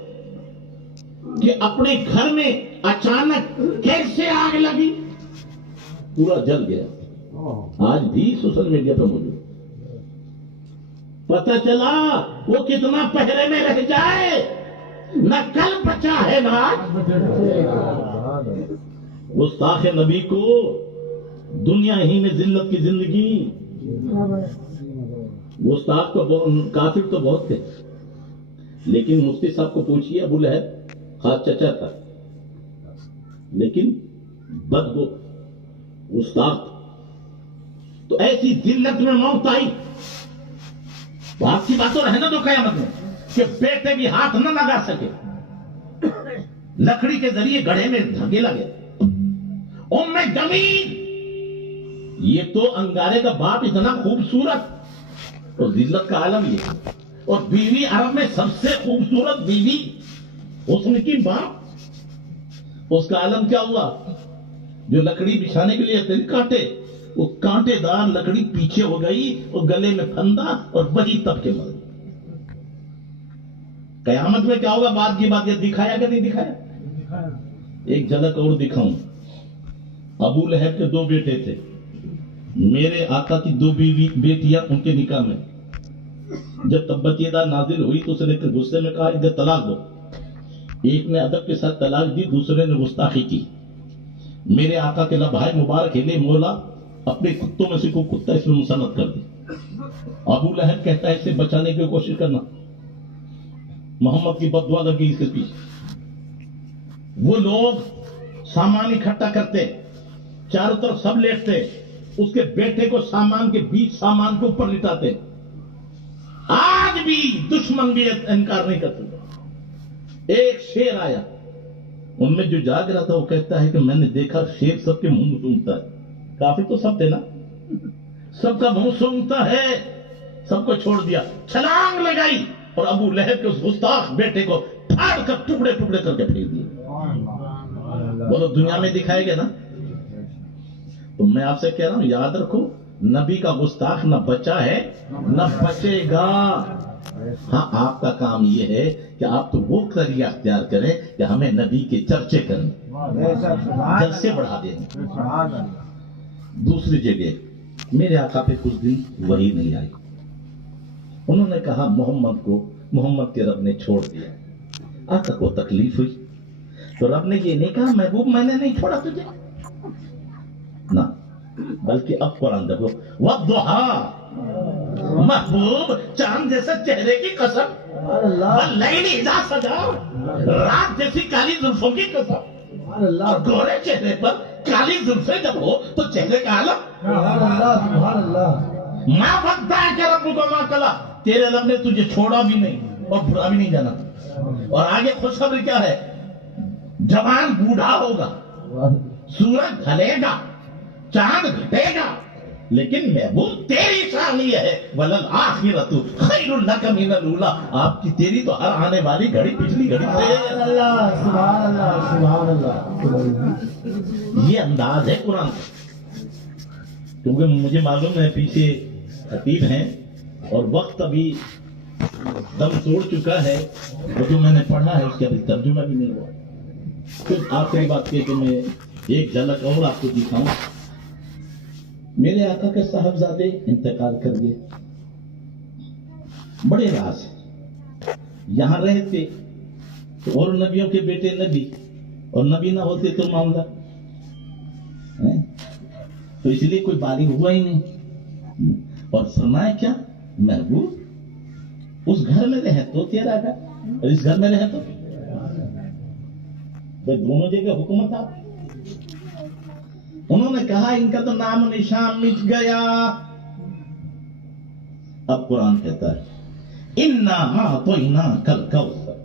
कि अपने घर में अचानक कैसे आग लगी, पूरा जल गया। आज भी सोशल मीडिया पर मौजूद, पता चला वो कितना पहरे में रह जाए, न कल बचा है ना गुस्ताख नबी को दुनिया ही में जिल्लत की जिंदगी। गुस्ताख तो काफिर तो बहुत थे, लेकिन मुफ्ती साहब को पूछिए, अबू लहब खास चचा था, लेकिन बदगो गुस्ताख। तो ऐसी जिल्लत में मौत आई, आपकी बातों रहने दो कयामत में कि बेटे भी हाथ न लगा सके, लकड़ी के जरिए गढ़े में धकेला गया। उम्मे जमीन, ये तो अंगारे का बाप इतना खूबसूरत, और जिल्लत का आलम ये, और बीवी अरब में सबसे खूबसूरत बीवी उसकी बाप, उसका आलम क्या हुआ? जो लकड़ी बिछाने के लिए थे कांटे, वो कांटेदार लकड़ी पीछे हो गई और गले में फंदा और वही तब के मर। कयामत में क्या होगा? बात की बात, ये दिखाया कि नहीं दिखाया? एक झलक और दिखाऊं। अबू लहब के 2 बेटे थे, मेरे आका की 2 बेटियां उनके निकाह में। जब तब्बतीयदा नाजिल हुई तो उसने गुस्से में कहा इधर तलाक दो। एक ने अदब के साथ तलाक दी, दूसरे ने गुस्ताखी की। मेरे आका के लभाए मुबारक हिले, मौला अपने कुत्तों में से कोई कुत्ता इसमें मुसन्नत कर दे। अबू लहब कहता है इसे बचाने की कोशिश करना, मोहम्मद की बददुआ लगी इसके पीछे। वो लोग सामान इकट्ठा करते, चारों तरफ सब लेटते, उसके बेटे को सामान के बीच सामान के ऊपर लिटाते। आज भी दुश्मन भी इनकार नहीं करते। एक शेर आया, उनमें जो जाग रहा था वो कहता है कि मैंने देखा शेर सबके मुंह सूंघता है। काफी तो सब थे ना, सबका मुंह सूंघता है, सबको छोड़ दिया, छलांग लगाई और अबू लहब के उस गुस्ताख बेटे को फाड़ कर टुकड़े टुकड़े करके फेंक दिए। बोलो दुनिया में दिखाएगा ना? तो मैं आपसे कह रहा हूं, याद रखो, नबी का गुस्ताख न बचा है न बचेगा। हाँ, आपका काम ये है कि आप तो वो तरीका अख्तियार करें कि हमें नबी के चर्चे करें, जलसे बढ़ा दें। दूसरी जगह मेरे आका पे कुछ दिन वही नहीं आई, उन्होंने कहा मोहम्मद के रब ने छोड़ दिया। आका को तकलीफ हुई तो रब ने ये नहीं कहा महबूब मैंने नहीं छोड़ा तुझे ना, बल्कि अब कुरान देखो, वद्दुहा, महबूब चांद जैसे चेहरे की कसम, वल्लैली इज़ा सजा, रात जैसी काली जुल्फों की कसम। और गोरे चेहरे पर काली जुल्फें जब हो तो चेहरे का आलम, मां वद्दा के रब्बुका मा कला, तेरे रब ने तुझे छोड़ा भी नहीं और बुरा भी नहीं जाना। और आगे खुशखबरी क्या है? जवान बूढ़ा होगा, सूरज ढलेगा, चांद घटेगा, लेकिन महबूब तेरी शान ये है, वलल आखिरतु खैरुल लक मिनल ऊला, आपकी तेरी तो हर आने वाली घड़ी पिछली घड़ी से। सुभान अल्लाह। ये अंदाज है कुरान का, क्योंकि मुझे मालूम है पीछे खतीब हैं और वक्त अभी दम तोड़ चुका है, वो जो मैंने पढ़ा है उसका अभी तर्जुमा भी नहीं हुआ। फिर आखिरी बात के तो मैं एक झलक और आपको दिखाऊं। मेरे आका के साहबजादे इंतकाल कर गए, बड़े राज यहां रहते तो और नबियों के बेटे नबी, और नबी ना होते तो मामला है। तो इसलिए कोई बालिग हुआ ही नहीं। और फरमाया क्या, महबूब उस घर में रहे तो तेरा घर, और इस घर में रहे तो भाई दोनों जगह हुक्म था। उन्होंने कहा इनका तो नाम निशान मिट गया। अब कुरान कहता है इन्ना आतोइना कल कौसर,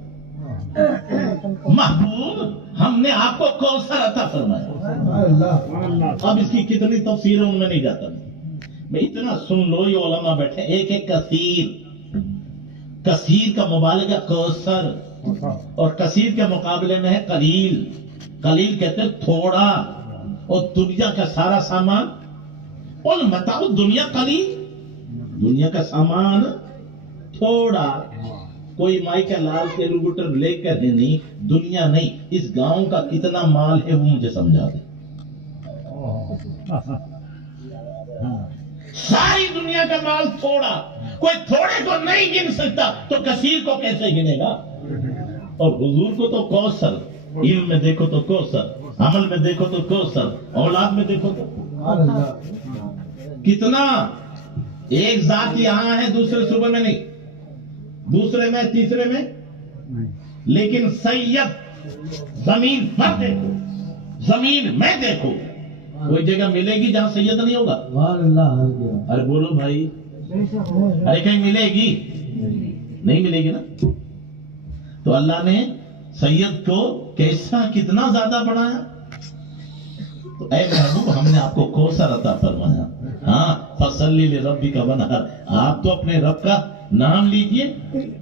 महबूब हमने आपको कौसर अता फरमाया। अब इसकी कितनी तफसीर उनमें नहीं जाता मैं, इतना सुन लो, ये उलमा बैठे एक एक कसीर का मुबालगा कौसर, और कसीर के मुकाबले में है कलील। कलील कहते हैं थोड़ा, और दुनिया का सारा सामान, और बताओ दुनिया कलील, दुनिया का सामान थोड़ा। कोई माई का लाल कैलकुलेटर लेकर नहीं, दुनिया नहीं, इस गांव का कितना माल है वो मुझे समझा दे। सारी दुनिया का माल थोड़ा, कोई थोड़े को नहीं गिन सकता तो कसीर को कैसे गिनेगा। और हुजूर को तो कौसर, इल्म में देखो तो कौसर, अमल में देखो तो कौसर, औलाद में देखो तो कितना। एक जात यहाँ है, दूसरे सूबे में नहीं, दूसरे में, तीसरे में, लेकिन सैयद जमीन पर देखो, जमीन में देखो, कोई जगह मिलेगी जहां सैयद नहीं होगा। अरे बोलो भाई, अरे कहीं मिलेगी? नहीं मिलेगी ना। तो अल्लाह ने सैयद को कैसा, कितना ज्यादा बढ़ाया। तो ऐ महबूब हमने आपको कौसर अता फरमाया। हाँ, फसल्ली लिरब्बिका वनहर, आप तो अपने रब का नाम लीजिए,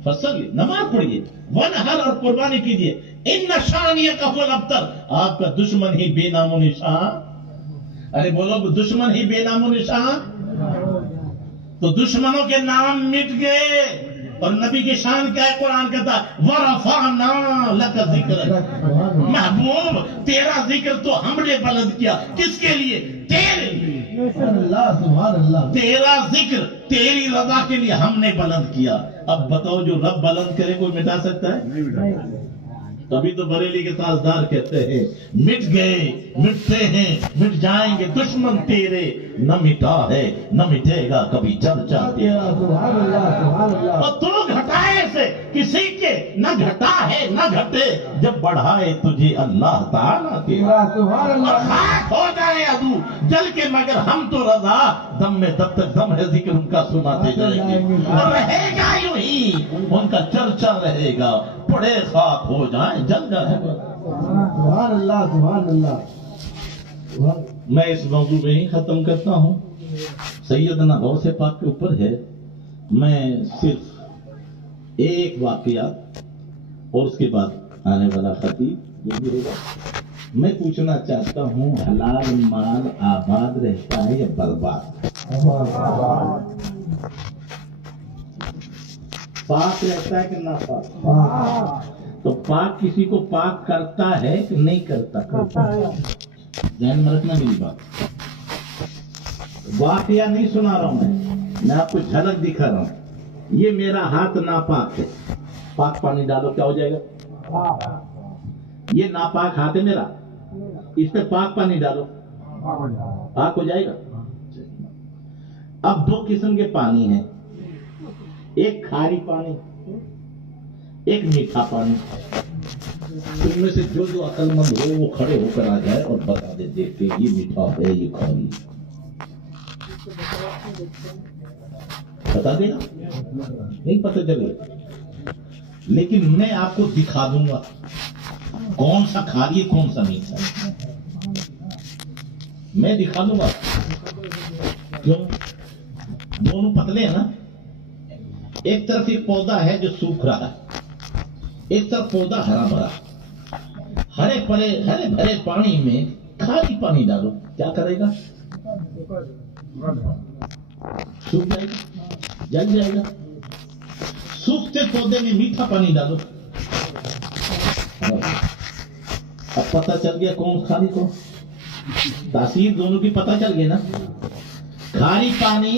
फसल नमाज पढ़िए, वनहर और कुर्बानी कीजिए, इन शानियका हुवल अब्तर, आपका दुश्मन ही बेनामो निशान। अरे बोलो दुश्मन ही बेनामो निशान। तो दुश्मनों के नाम मिट गए, और नबी की शान क्या है, कुरान कहता वरफाना लक जिक्र, महबूब तेरा जिक्र तो हमने बुलंद किया। किसके लिए? तेरे लिए। तेरा जिक्र तेरी रजा के लिए हमने बुलंद किया। अब बताओ जो रब बुलंद करे कोई मिटा सकता है? तभी तो बरेली के ताजदार कहते हैं मिट गए, मिटते हैं, मिट जाएंगे दुश्मन तेरे, न मिटा है न मिटेगा कभी चर्चा तेरा। और तू घटाए से किसी के न घटा है न घटे, जब बढ़ाए तुझे अल्लाह ताला तेरा। और खाक हो जाए अदू जल के मगर हम तो रजा, दम में तब तक दम है जिक्र उनका सुनाते जाएंगे, और रहेगा यूं ही उनका चर्चा रहेगा, पड़े साथ हो जाए जल जाएगा। सुभान अल्लाह, सुभान अल्लाह। मैं इस मौजू में ही खत्म करता हूँ। सैयदना गौस पाक के ऊपर है। मैं सिर्फ एक वाकया और उसके बाद आने वाला खतीब जो भी होगा, मैं पूछना चाहता हूँ, हलाल माल आबाद रहता है या बर्बाद? पाक रहता है कि ना पाक? तो पाक किसी को पाक करता है कि नहीं करता? ध्यान में रखना मेरी बात। वाकया नहीं सुना रहा हूं मैं आपको झलक दिखा रहा हूं। ये मेरा हाथ नापाक है, पाक पानी डालो क्या हो जाएगा? ये नापाक हाथ है मेरा, इस पे पाक पानी डालो पाक हो जाएगा। अब दो किस्म के पानी हैं, एक खारी पानी, एक मीठा पानी। इनमें से जो जो अक्लमंद हो वो खड़े होकर आ जाए और बता दे, देख के ये मीठा है ये खारी। बता देगा? नहीं पता चलेगा, लेकिन मैं आपको दिखा दूंगा कौन सा खारी है कौन सा मीठा है। मैं दिखा दूंगा। क्यों? दोनों पतले हैं ना। एक तरफ एक पौधा है जो सूख रहा है, एक तरफ पौधा हरा भरा। हरे भरे पानी में खाली पानी डालो, क्या करेगा? सूख जाएगा, जल जाएगा। सूखते पौधे में मीठा पानी डालो, अब पता चल गया कौन खाली कौन। तासीर दोनों की पता चल गई ना। खारी पानी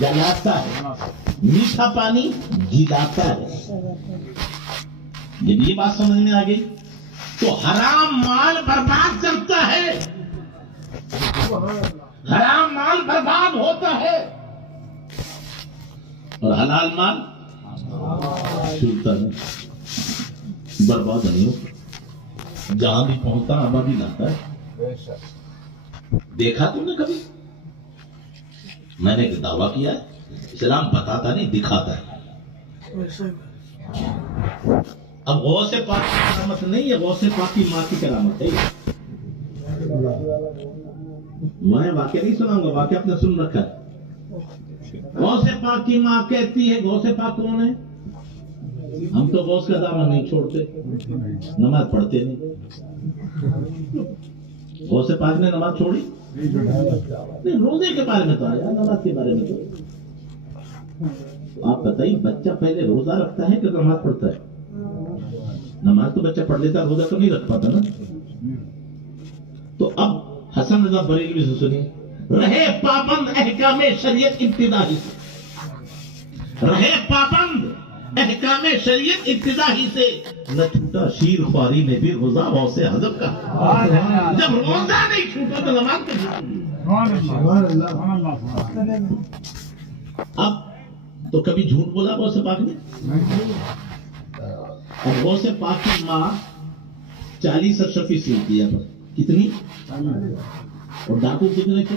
जलाता है, मीठा पानी गिलाता है। जब ये बात समझ में आ गई तो हराम माल बर्बाद करता है, حرام مال برباد ہوتا ہے اور حلال مال چھوٹتا نہیں، برباد نہیں ہوتا، جہاں بھی پہنچتا آبادی لاتا ہے۔ دیکھا تم نے کبھی؟ میں نے ایک دعویٰ کیا ہے، اسلام بتاتا نہیں دکھاتا ہے۔ اب غوث پاک کی کرامت نہیں ہے، غوث پاک کی ماں کی کرامت ہے۔ میں واقعہ نہیں سناؤں گا، واقعہ اپنے سن رکھا ہے۔ غوث پاک کی ماں کہتی ہے، غوث پاک کون ہے؟ ہم تو غوث کا دامن نہیں چھوڑتے، نماز پڑھتے نہیں۔ غوث پاک نے نماز چھوڑی نہیں، روزے کے بارے میں تو آیا، نماز کے بارے میں تو آپ بتائیے، بچہ پہلے روزہ رکھتا ہے کہ نماز پڑھتا ہے؟ نماز تو بچہ پڑھ لیتا، روزہ تو نہیں رکھ پاتا نا۔ تو اب حسن رضا بریلوی سے سنیے، رہے پابند احکام شریعت ابتدائی سے، رہے پابند احکام شریعت ابتدائی سے، نہ چھوٹا شیر خواری نے بھی غزہ غوث حضب کا۔ جب روزہ نہیں چھوٹا تو نماز کیسے چھوٹی؟ اب تو کبھی جھوٹ بولا غوث پاک نے؟ اور غوث پاک کی ماں 40 اشرفی سیکھی ہے، کتنی؟ اور ڈاکو کتنے تھے؟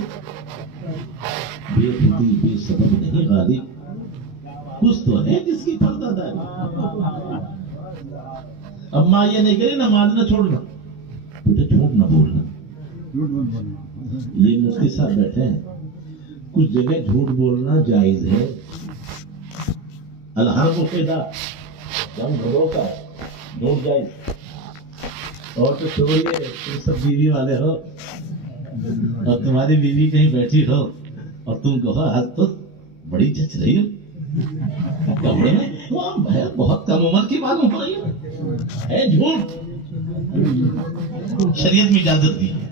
بے خودی بے سبب نہیں غالب، کچھ تو ہے جس کی پردہ داری۔ اب ماں یہ نہیں کہی نماز نہ چھوڑنا، بیٹا جھوٹ نہ بولنا۔ یہ مفتی صاحب بیٹھے ہیں، کچھ جگہ جھوٹ بولنا جائز ہے۔ الحرب فدا، جنگ بھگو کا جھوٹ جائز۔ اور تو چھوڑیے، تم سب بیوی والے ہو اور تمہاری بیوی کہیں بیٹھی ہو اور تم کہو آج تو بڑی جچ رہی ہو کپڑے میں، تو بہت کم عمر کی معلوم ہو رہی ہے جھوٹ۔ شریعت میں اجازت دی ہے،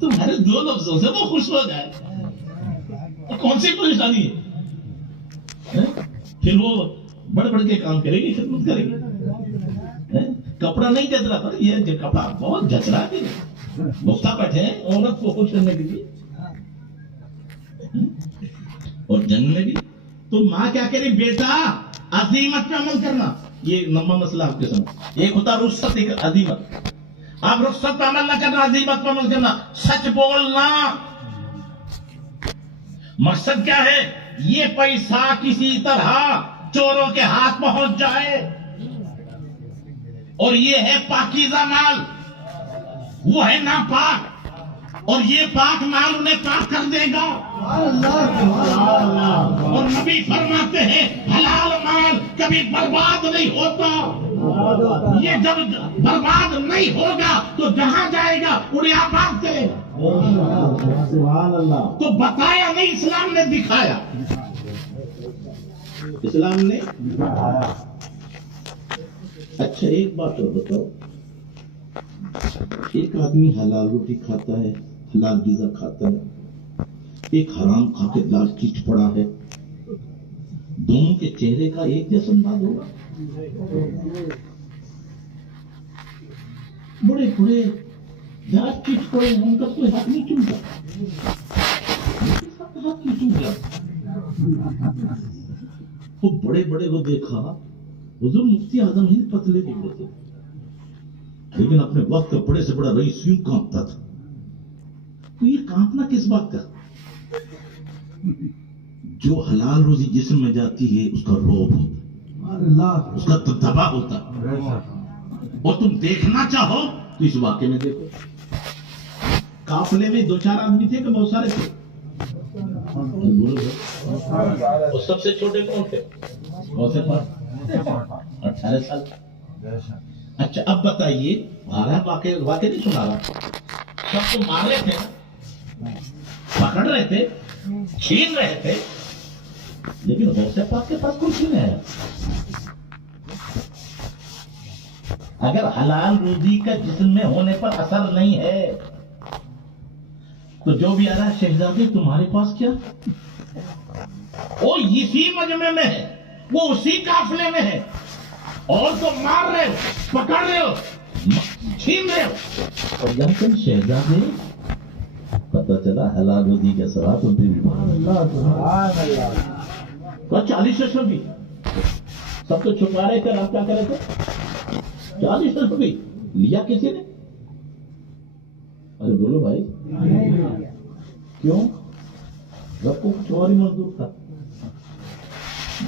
تمہارے 2 لفظوں سے وہ خوش ہو جائے، کون سی پریشانی ہے؟ پھر وہ بڑھ بڑھ کے کام کرے گی، خدمت کرے گی۔ کپڑا نہیں جچ رہا تھا، یہ جو کپڑا بہت جچ رہا ہے، مفتا بیٹھے ہیں عورت کو خوش کرنے کے لیے۔ اور جنگ میں بھی تو ماں کیا کہہ رہی، بیٹا عزیمت پہ عمل کرنا۔ یہ لمبا مسئلہ آپ کے سامنے، ایک ہوتا رخصت، ایک عزیمت۔ آپ رخصت پہ عمل نہ کرنا، عزیمت پہ عمل کرنا، سچ بولنا۔ مقصد کیا ہے؟ یہ پیسہ کسی طرح چوروں کے ہاتھ پہنچ جائے، اور یہ ہے پاکیزہ مال، وہ ہے ناپاک، اور یہ پاک مال انہیں پاک کر دے گا۔ اور نبی فرماتے ہیں حلال مال کبھی برباد نہیں ہوتا، یہ جب برباد نہیں ہوگا تو جہاں جائے گا انہیں آباد کرے گا۔ تو بتایا نہیں، اسلام نے دکھایا، اسلام نے۔ اچھا ایک بات اور بتاؤ، ایک آدمی حلال روٹی کھاتا ہے، حلال غذا کھاتا ہے، ایک حرام کھا کے لال کچ پڑا ہے، دونوں کے چہرے کا ایک جیسا انداز ہوگا؟ بڑے بڑے لال کچ پڑے ہیں، ان کا کوئی ہاتھ نہیں چومتا، ہاتھ نہیں چوم گیا۔ وہ بڑے بڑے کو دیکھا، حضور مفتی اعظم ہند پتلے دکھتے تھے، لیکن اپنے وقت کا بڑے سے بڑا رئیس یوں کانپتا تھا۔ تو یہ کانپنا کس بات کا؟ جو حلال روزی جسم میں جاتی ہے اس کا روب ہوتا، اس کا دبدبا ہوتا۔ اور تم دیکھنا چاہو تو اس واقعے میں دیکھو، قافلے میں 2-4 آدمی تھے کہ بہت سارے تھے؟ اور سب سے چھوٹے کون تھے؟ 18 سال۔ اچھا اب بتائیے، واقعہ نہیں سنا رہا، سب کو مار رہے تھے، پکڑ رہے تھے، چھین رہے تھے، لیکن غوث پاک کے پاس کچھ نہیں ہے۔ اگر حلال روزی کا جسم میں ہونے پر اثر نہیں ہے تو جو بھی آ رہا ہے شہزادے تمہارے پاس کیا؟ وہ اسی مجمع میں ہے، وہ اسی قافلے میں ہے، اور تو مار رہے ہو، پکڑ رہے ہو، چھین رہے ہو، اور یہاں تم شہزادے पता चला हलाल रोजी के सवाब उनसे भी अल्लाह सुभान अल्लाह। तो 40 रुपये सब तो छुपा रहे थे, आप क्या करे थे? 40 रुपये लिया किसी ने? अरे बोलो भाई, क्यों? रब को कुछ और ही मंजूर था।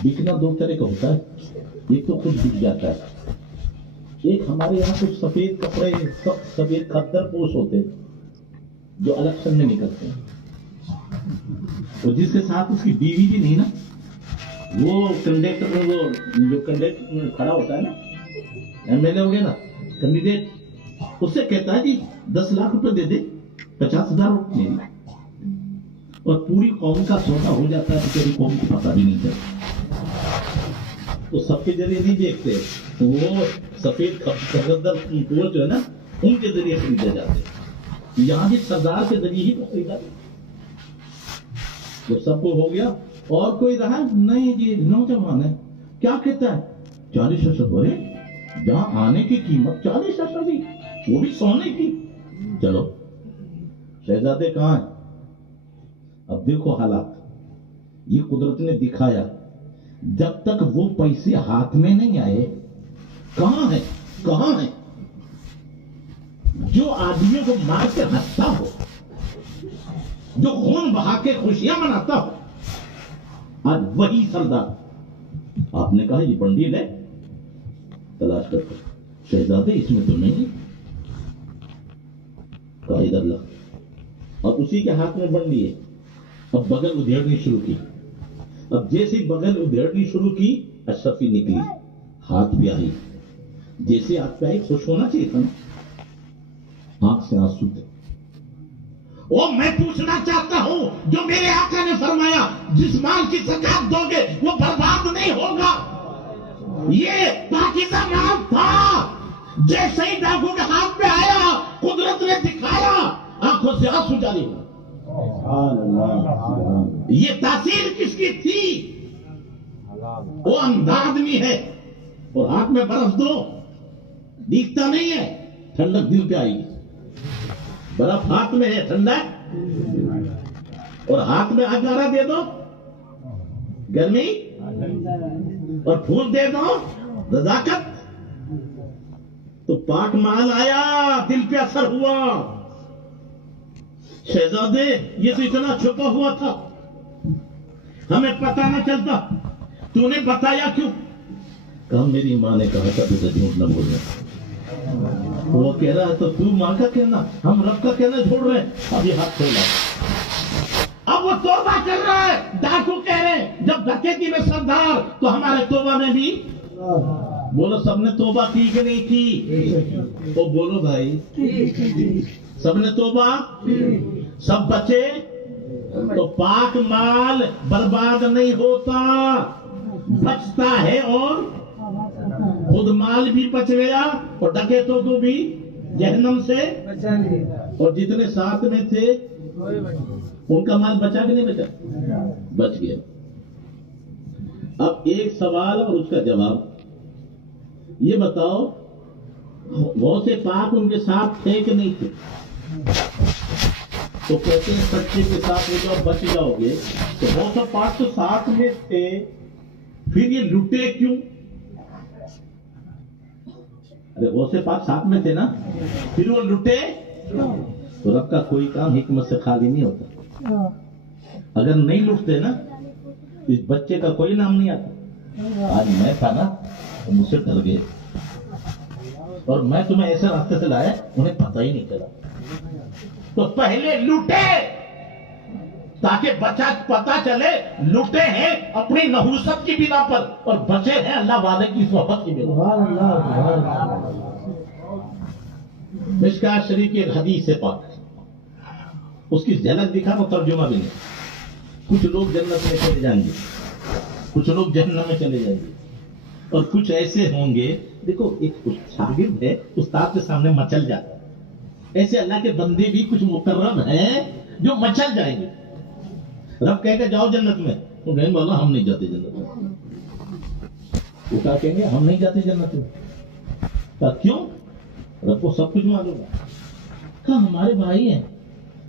बिकना दो तरह का होता है, एक तो खुद बिक जाता है, एक हमारे यहाँ कुछ सफेद कपड़े, सब सफेद खद्दर पोश होते जो इलेक्शन में निकलते हैं, और जिसके साथ उसकी बीवी भी नहीं ना, वो कंडक्टर, वो जो कंडक्टर खड़ा होता है ना, एमएलए हो गया ना कैंडिडेट, उससे कहता है कि 10 लाख रुपए दे दे, 50,000 रुपये, और पूरी कौम का सौदा हो जाता है, तो तेरी कौम की पता भी नहीं चलता। तो सबके जरिए नहीं देखते, वो सफेद खद्दर पोश जो है ना, उनके जरिए खरीदे जाते हैं। यहाँ भी सरदार के जरिए ही खरीदा। जब सबको हो गया और कोई रहा नहीं, जी नौजवान है, क्या कहता है 40 अशरफ, जहाँ आने की कीमत 40 अशरफ, वो भी सोने की। चलो शहजादे कहाँ है? अब देखो हालात, ये कुदरत ने दिखाया, जब तक वो पैसे हाथ में नहीं आए, कहां है, कहां है? जो आदमियों को मार के हंसता हो, जो खून बहा के खुशियां मनाता हो, आज वही सरदार। आपने कहा ये बंडील है, तलाश करते, शहजादे इसमें तो नहीं, कहा इधर ला, और उसी के हाथ में बंडी है। अब बगल उधेड़नी शुरू की, अब जैसे बगल उधेड़नी शुरू की, अशरफी निकली, हाथ भी आई, जैसे हाथ पे आई, खुश होना चाहिए था ना, आंख से आंसू थे। ओ मैं पूछना चाहता हूं, जो मेरे आका ने फरमाया जिस माल की ज़कात दोगे वो बर्बाद नहीं होगा, ये पाकीज़ा माल था। जैसे ही डाकू के हाथ में आया, कुदरत ने दिखाया, आंखों से आंसू जारी हुआ। ये तासीर किसकी थी? वो अंधा आदमी है, और हाथ में बर्फ दो, दिखता नहीं है, ठंडक दिल पे आएगी। बर्फ हाथ में है, ठंडक, और हाथ में अंगारा दे दो, गर्मी, और फूल दे दो, रजाकत। तो पाक माल आया, दिल पे असर हुआ। शहजादे ये तो इतना छुपा हुआ था, हमें पता न चलता, तूने बताया क्यों? कहा मेरी माँ ने कहा था तुझे झूठ न बोलना। वो कह रहा है तो तू माँ का कहना, हम रब का कहना छोड़ रहे हैं। अब ये हाथ खोला, अब वो तौबा कर रहा है। डाकू कह रहे हैं जब डकैती में सरदार, तो हमारे तौबा में भी, बोलो सबने तौबा की कि नहीं की? तो बोलो भाई, सबने तौबा, सब बचे। तो पाक माल बर्बाद नहीं होता, बचता है, और खुद माल भी बच गया, और डकैतों को भी जहन्नम से, और जितने साथ में थे उनका माल बचा कि नहीं बचा? बच गया। अब एक सवाल और उसका जवाब, ये बताओ वो से पाक उनके साथ थे कि नहीं थे? तो कहते हैं सच्चे के साथ हो जाओ, बच जाओगे। तो वो सब पाक तो साथ में थे, फिर ये लुटे क्यों? अरे वो से पाक साथ में थे ना, फिर वो लुटे? तो रब का कोई काम हिकमत से खाली नहीं होता। अगर नहीं लुटते ना, इस बच्चे का कोई नाम नहीं आता। आज मैं था ना, तो मुझसे डर गए, और मैं तुम्हें ऐसे रास्ते से लाया, उन्हें पता ही नहीं चला। तो पहले लूटे ताकि बचा पता चले लूटे हैं अपनी नहुसत की बिना पर, और बचे हैं अल्लाह वाले की सोहबत की बिना। मिशकात शरीफ की एक हदीस है पाक, उसकी झलक दिखा तो तर्जुमा भी नहीं। कुछ लोग जन्नत में चले जाएंगे, कुछ लोग जहन्नम में चले जाएंगे, और कुछ ऐसे होंगे, देखो एक शागिर्द है, उस्ताद के सामने मचल जाता है। ऐसे अल्लाह के बंदे भी कुछ मुकर्रम हैं जो मचल जाएंगे। रब कहेगा जाओ जन्नत में, तो कहेंगे बोला हम नहीं जाते जन्नत में। वो क्या कहेंगे, हम नहीं जाते जन्नत में। क्या क्यों? रब को सब कुछ मालूम है। कहा हमारे भाई हैं,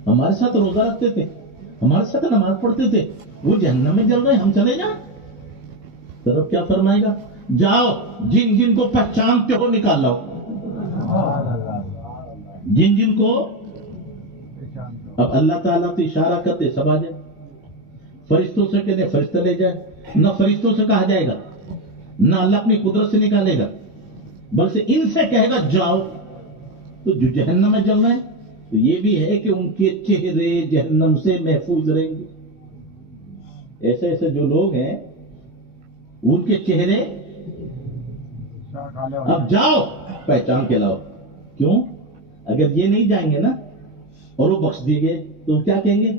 ہمارے ساتھ روزہ رکھتے تھے, ہمارے ساتھ نماز پڑھتے تھے, وہ جہنم میں جل رہے, ہم چلے جائیں. طرف کیا فرمائے گا, جاؤ جن جن کو پہچانتے ہو نکال لاؤ, جن جن کو. اب اللہ تعالیٰ تو اشارہ کرتے سب آ جائے, فرشتوں سے کہتے فرشتہ لے جائے, نہ فرشتوں سے کہا جائے گا, نہ اللہ اپنی قدرت سے نکالے گا, بلکہ ان سے کہے گا جاؤ. تو جو جہنم میں جل رہے ہیں تو یہ بھی ہے کہ ان کے چہرے جہنم سے محفوظ رہیں گے. ایسے ایسے جو لوگ ہیں ان کے چہرے, اب جاؤ پہچان کے لاؤ. کیوں؟ اگر یہ نہیں جائیں گے نا اور وہ بخش دیے گئے تو کیا کہیں گے,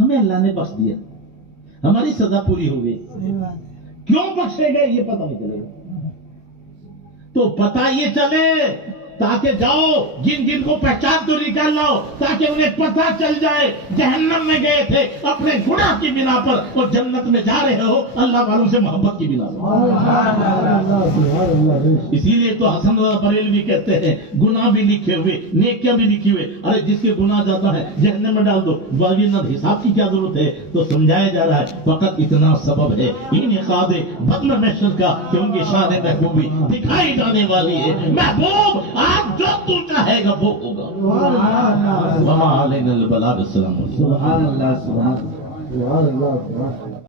ہمیں اللہ نے بخش دیا, ہماری سزا پوری ہو گئی. کیوں بخشے گئے یہ پتہ نہیں چلے گا. تو پتہ یہ چلے تاکہ جاؤ جن جن کو پہچان تو نکال لاؤ, تاکہ انہیں پتہ چل جائے جہنم میں گئے تھے اپنے گناہ کی بنا پر, اور جنت میں جا رہے ہو اللہ والوں سے محبت کی بنا پر. اسی لیے تو حسن بریلوی کہتے ہیں گناہ بھی لکھے ہوئے نیکیاں بھی لکھی ہوئے, ارے جس کے گناہ جاتا ہے جہنم میں ڈال دو, نہ حساب کی کیا ضرورت ہے. تو سمجھایا جا رہا ہے فقط اتنا سبب ہے انعقاد بدل محشر کا کہ ان کی شان محبوبی دکھائی جانے والی ہے. محبوب آپ جو تو چاہے گا وہ ہوگا. وما علینا البلاغ. السلام علیکم. سبحان اللہ, سبحان اللہ.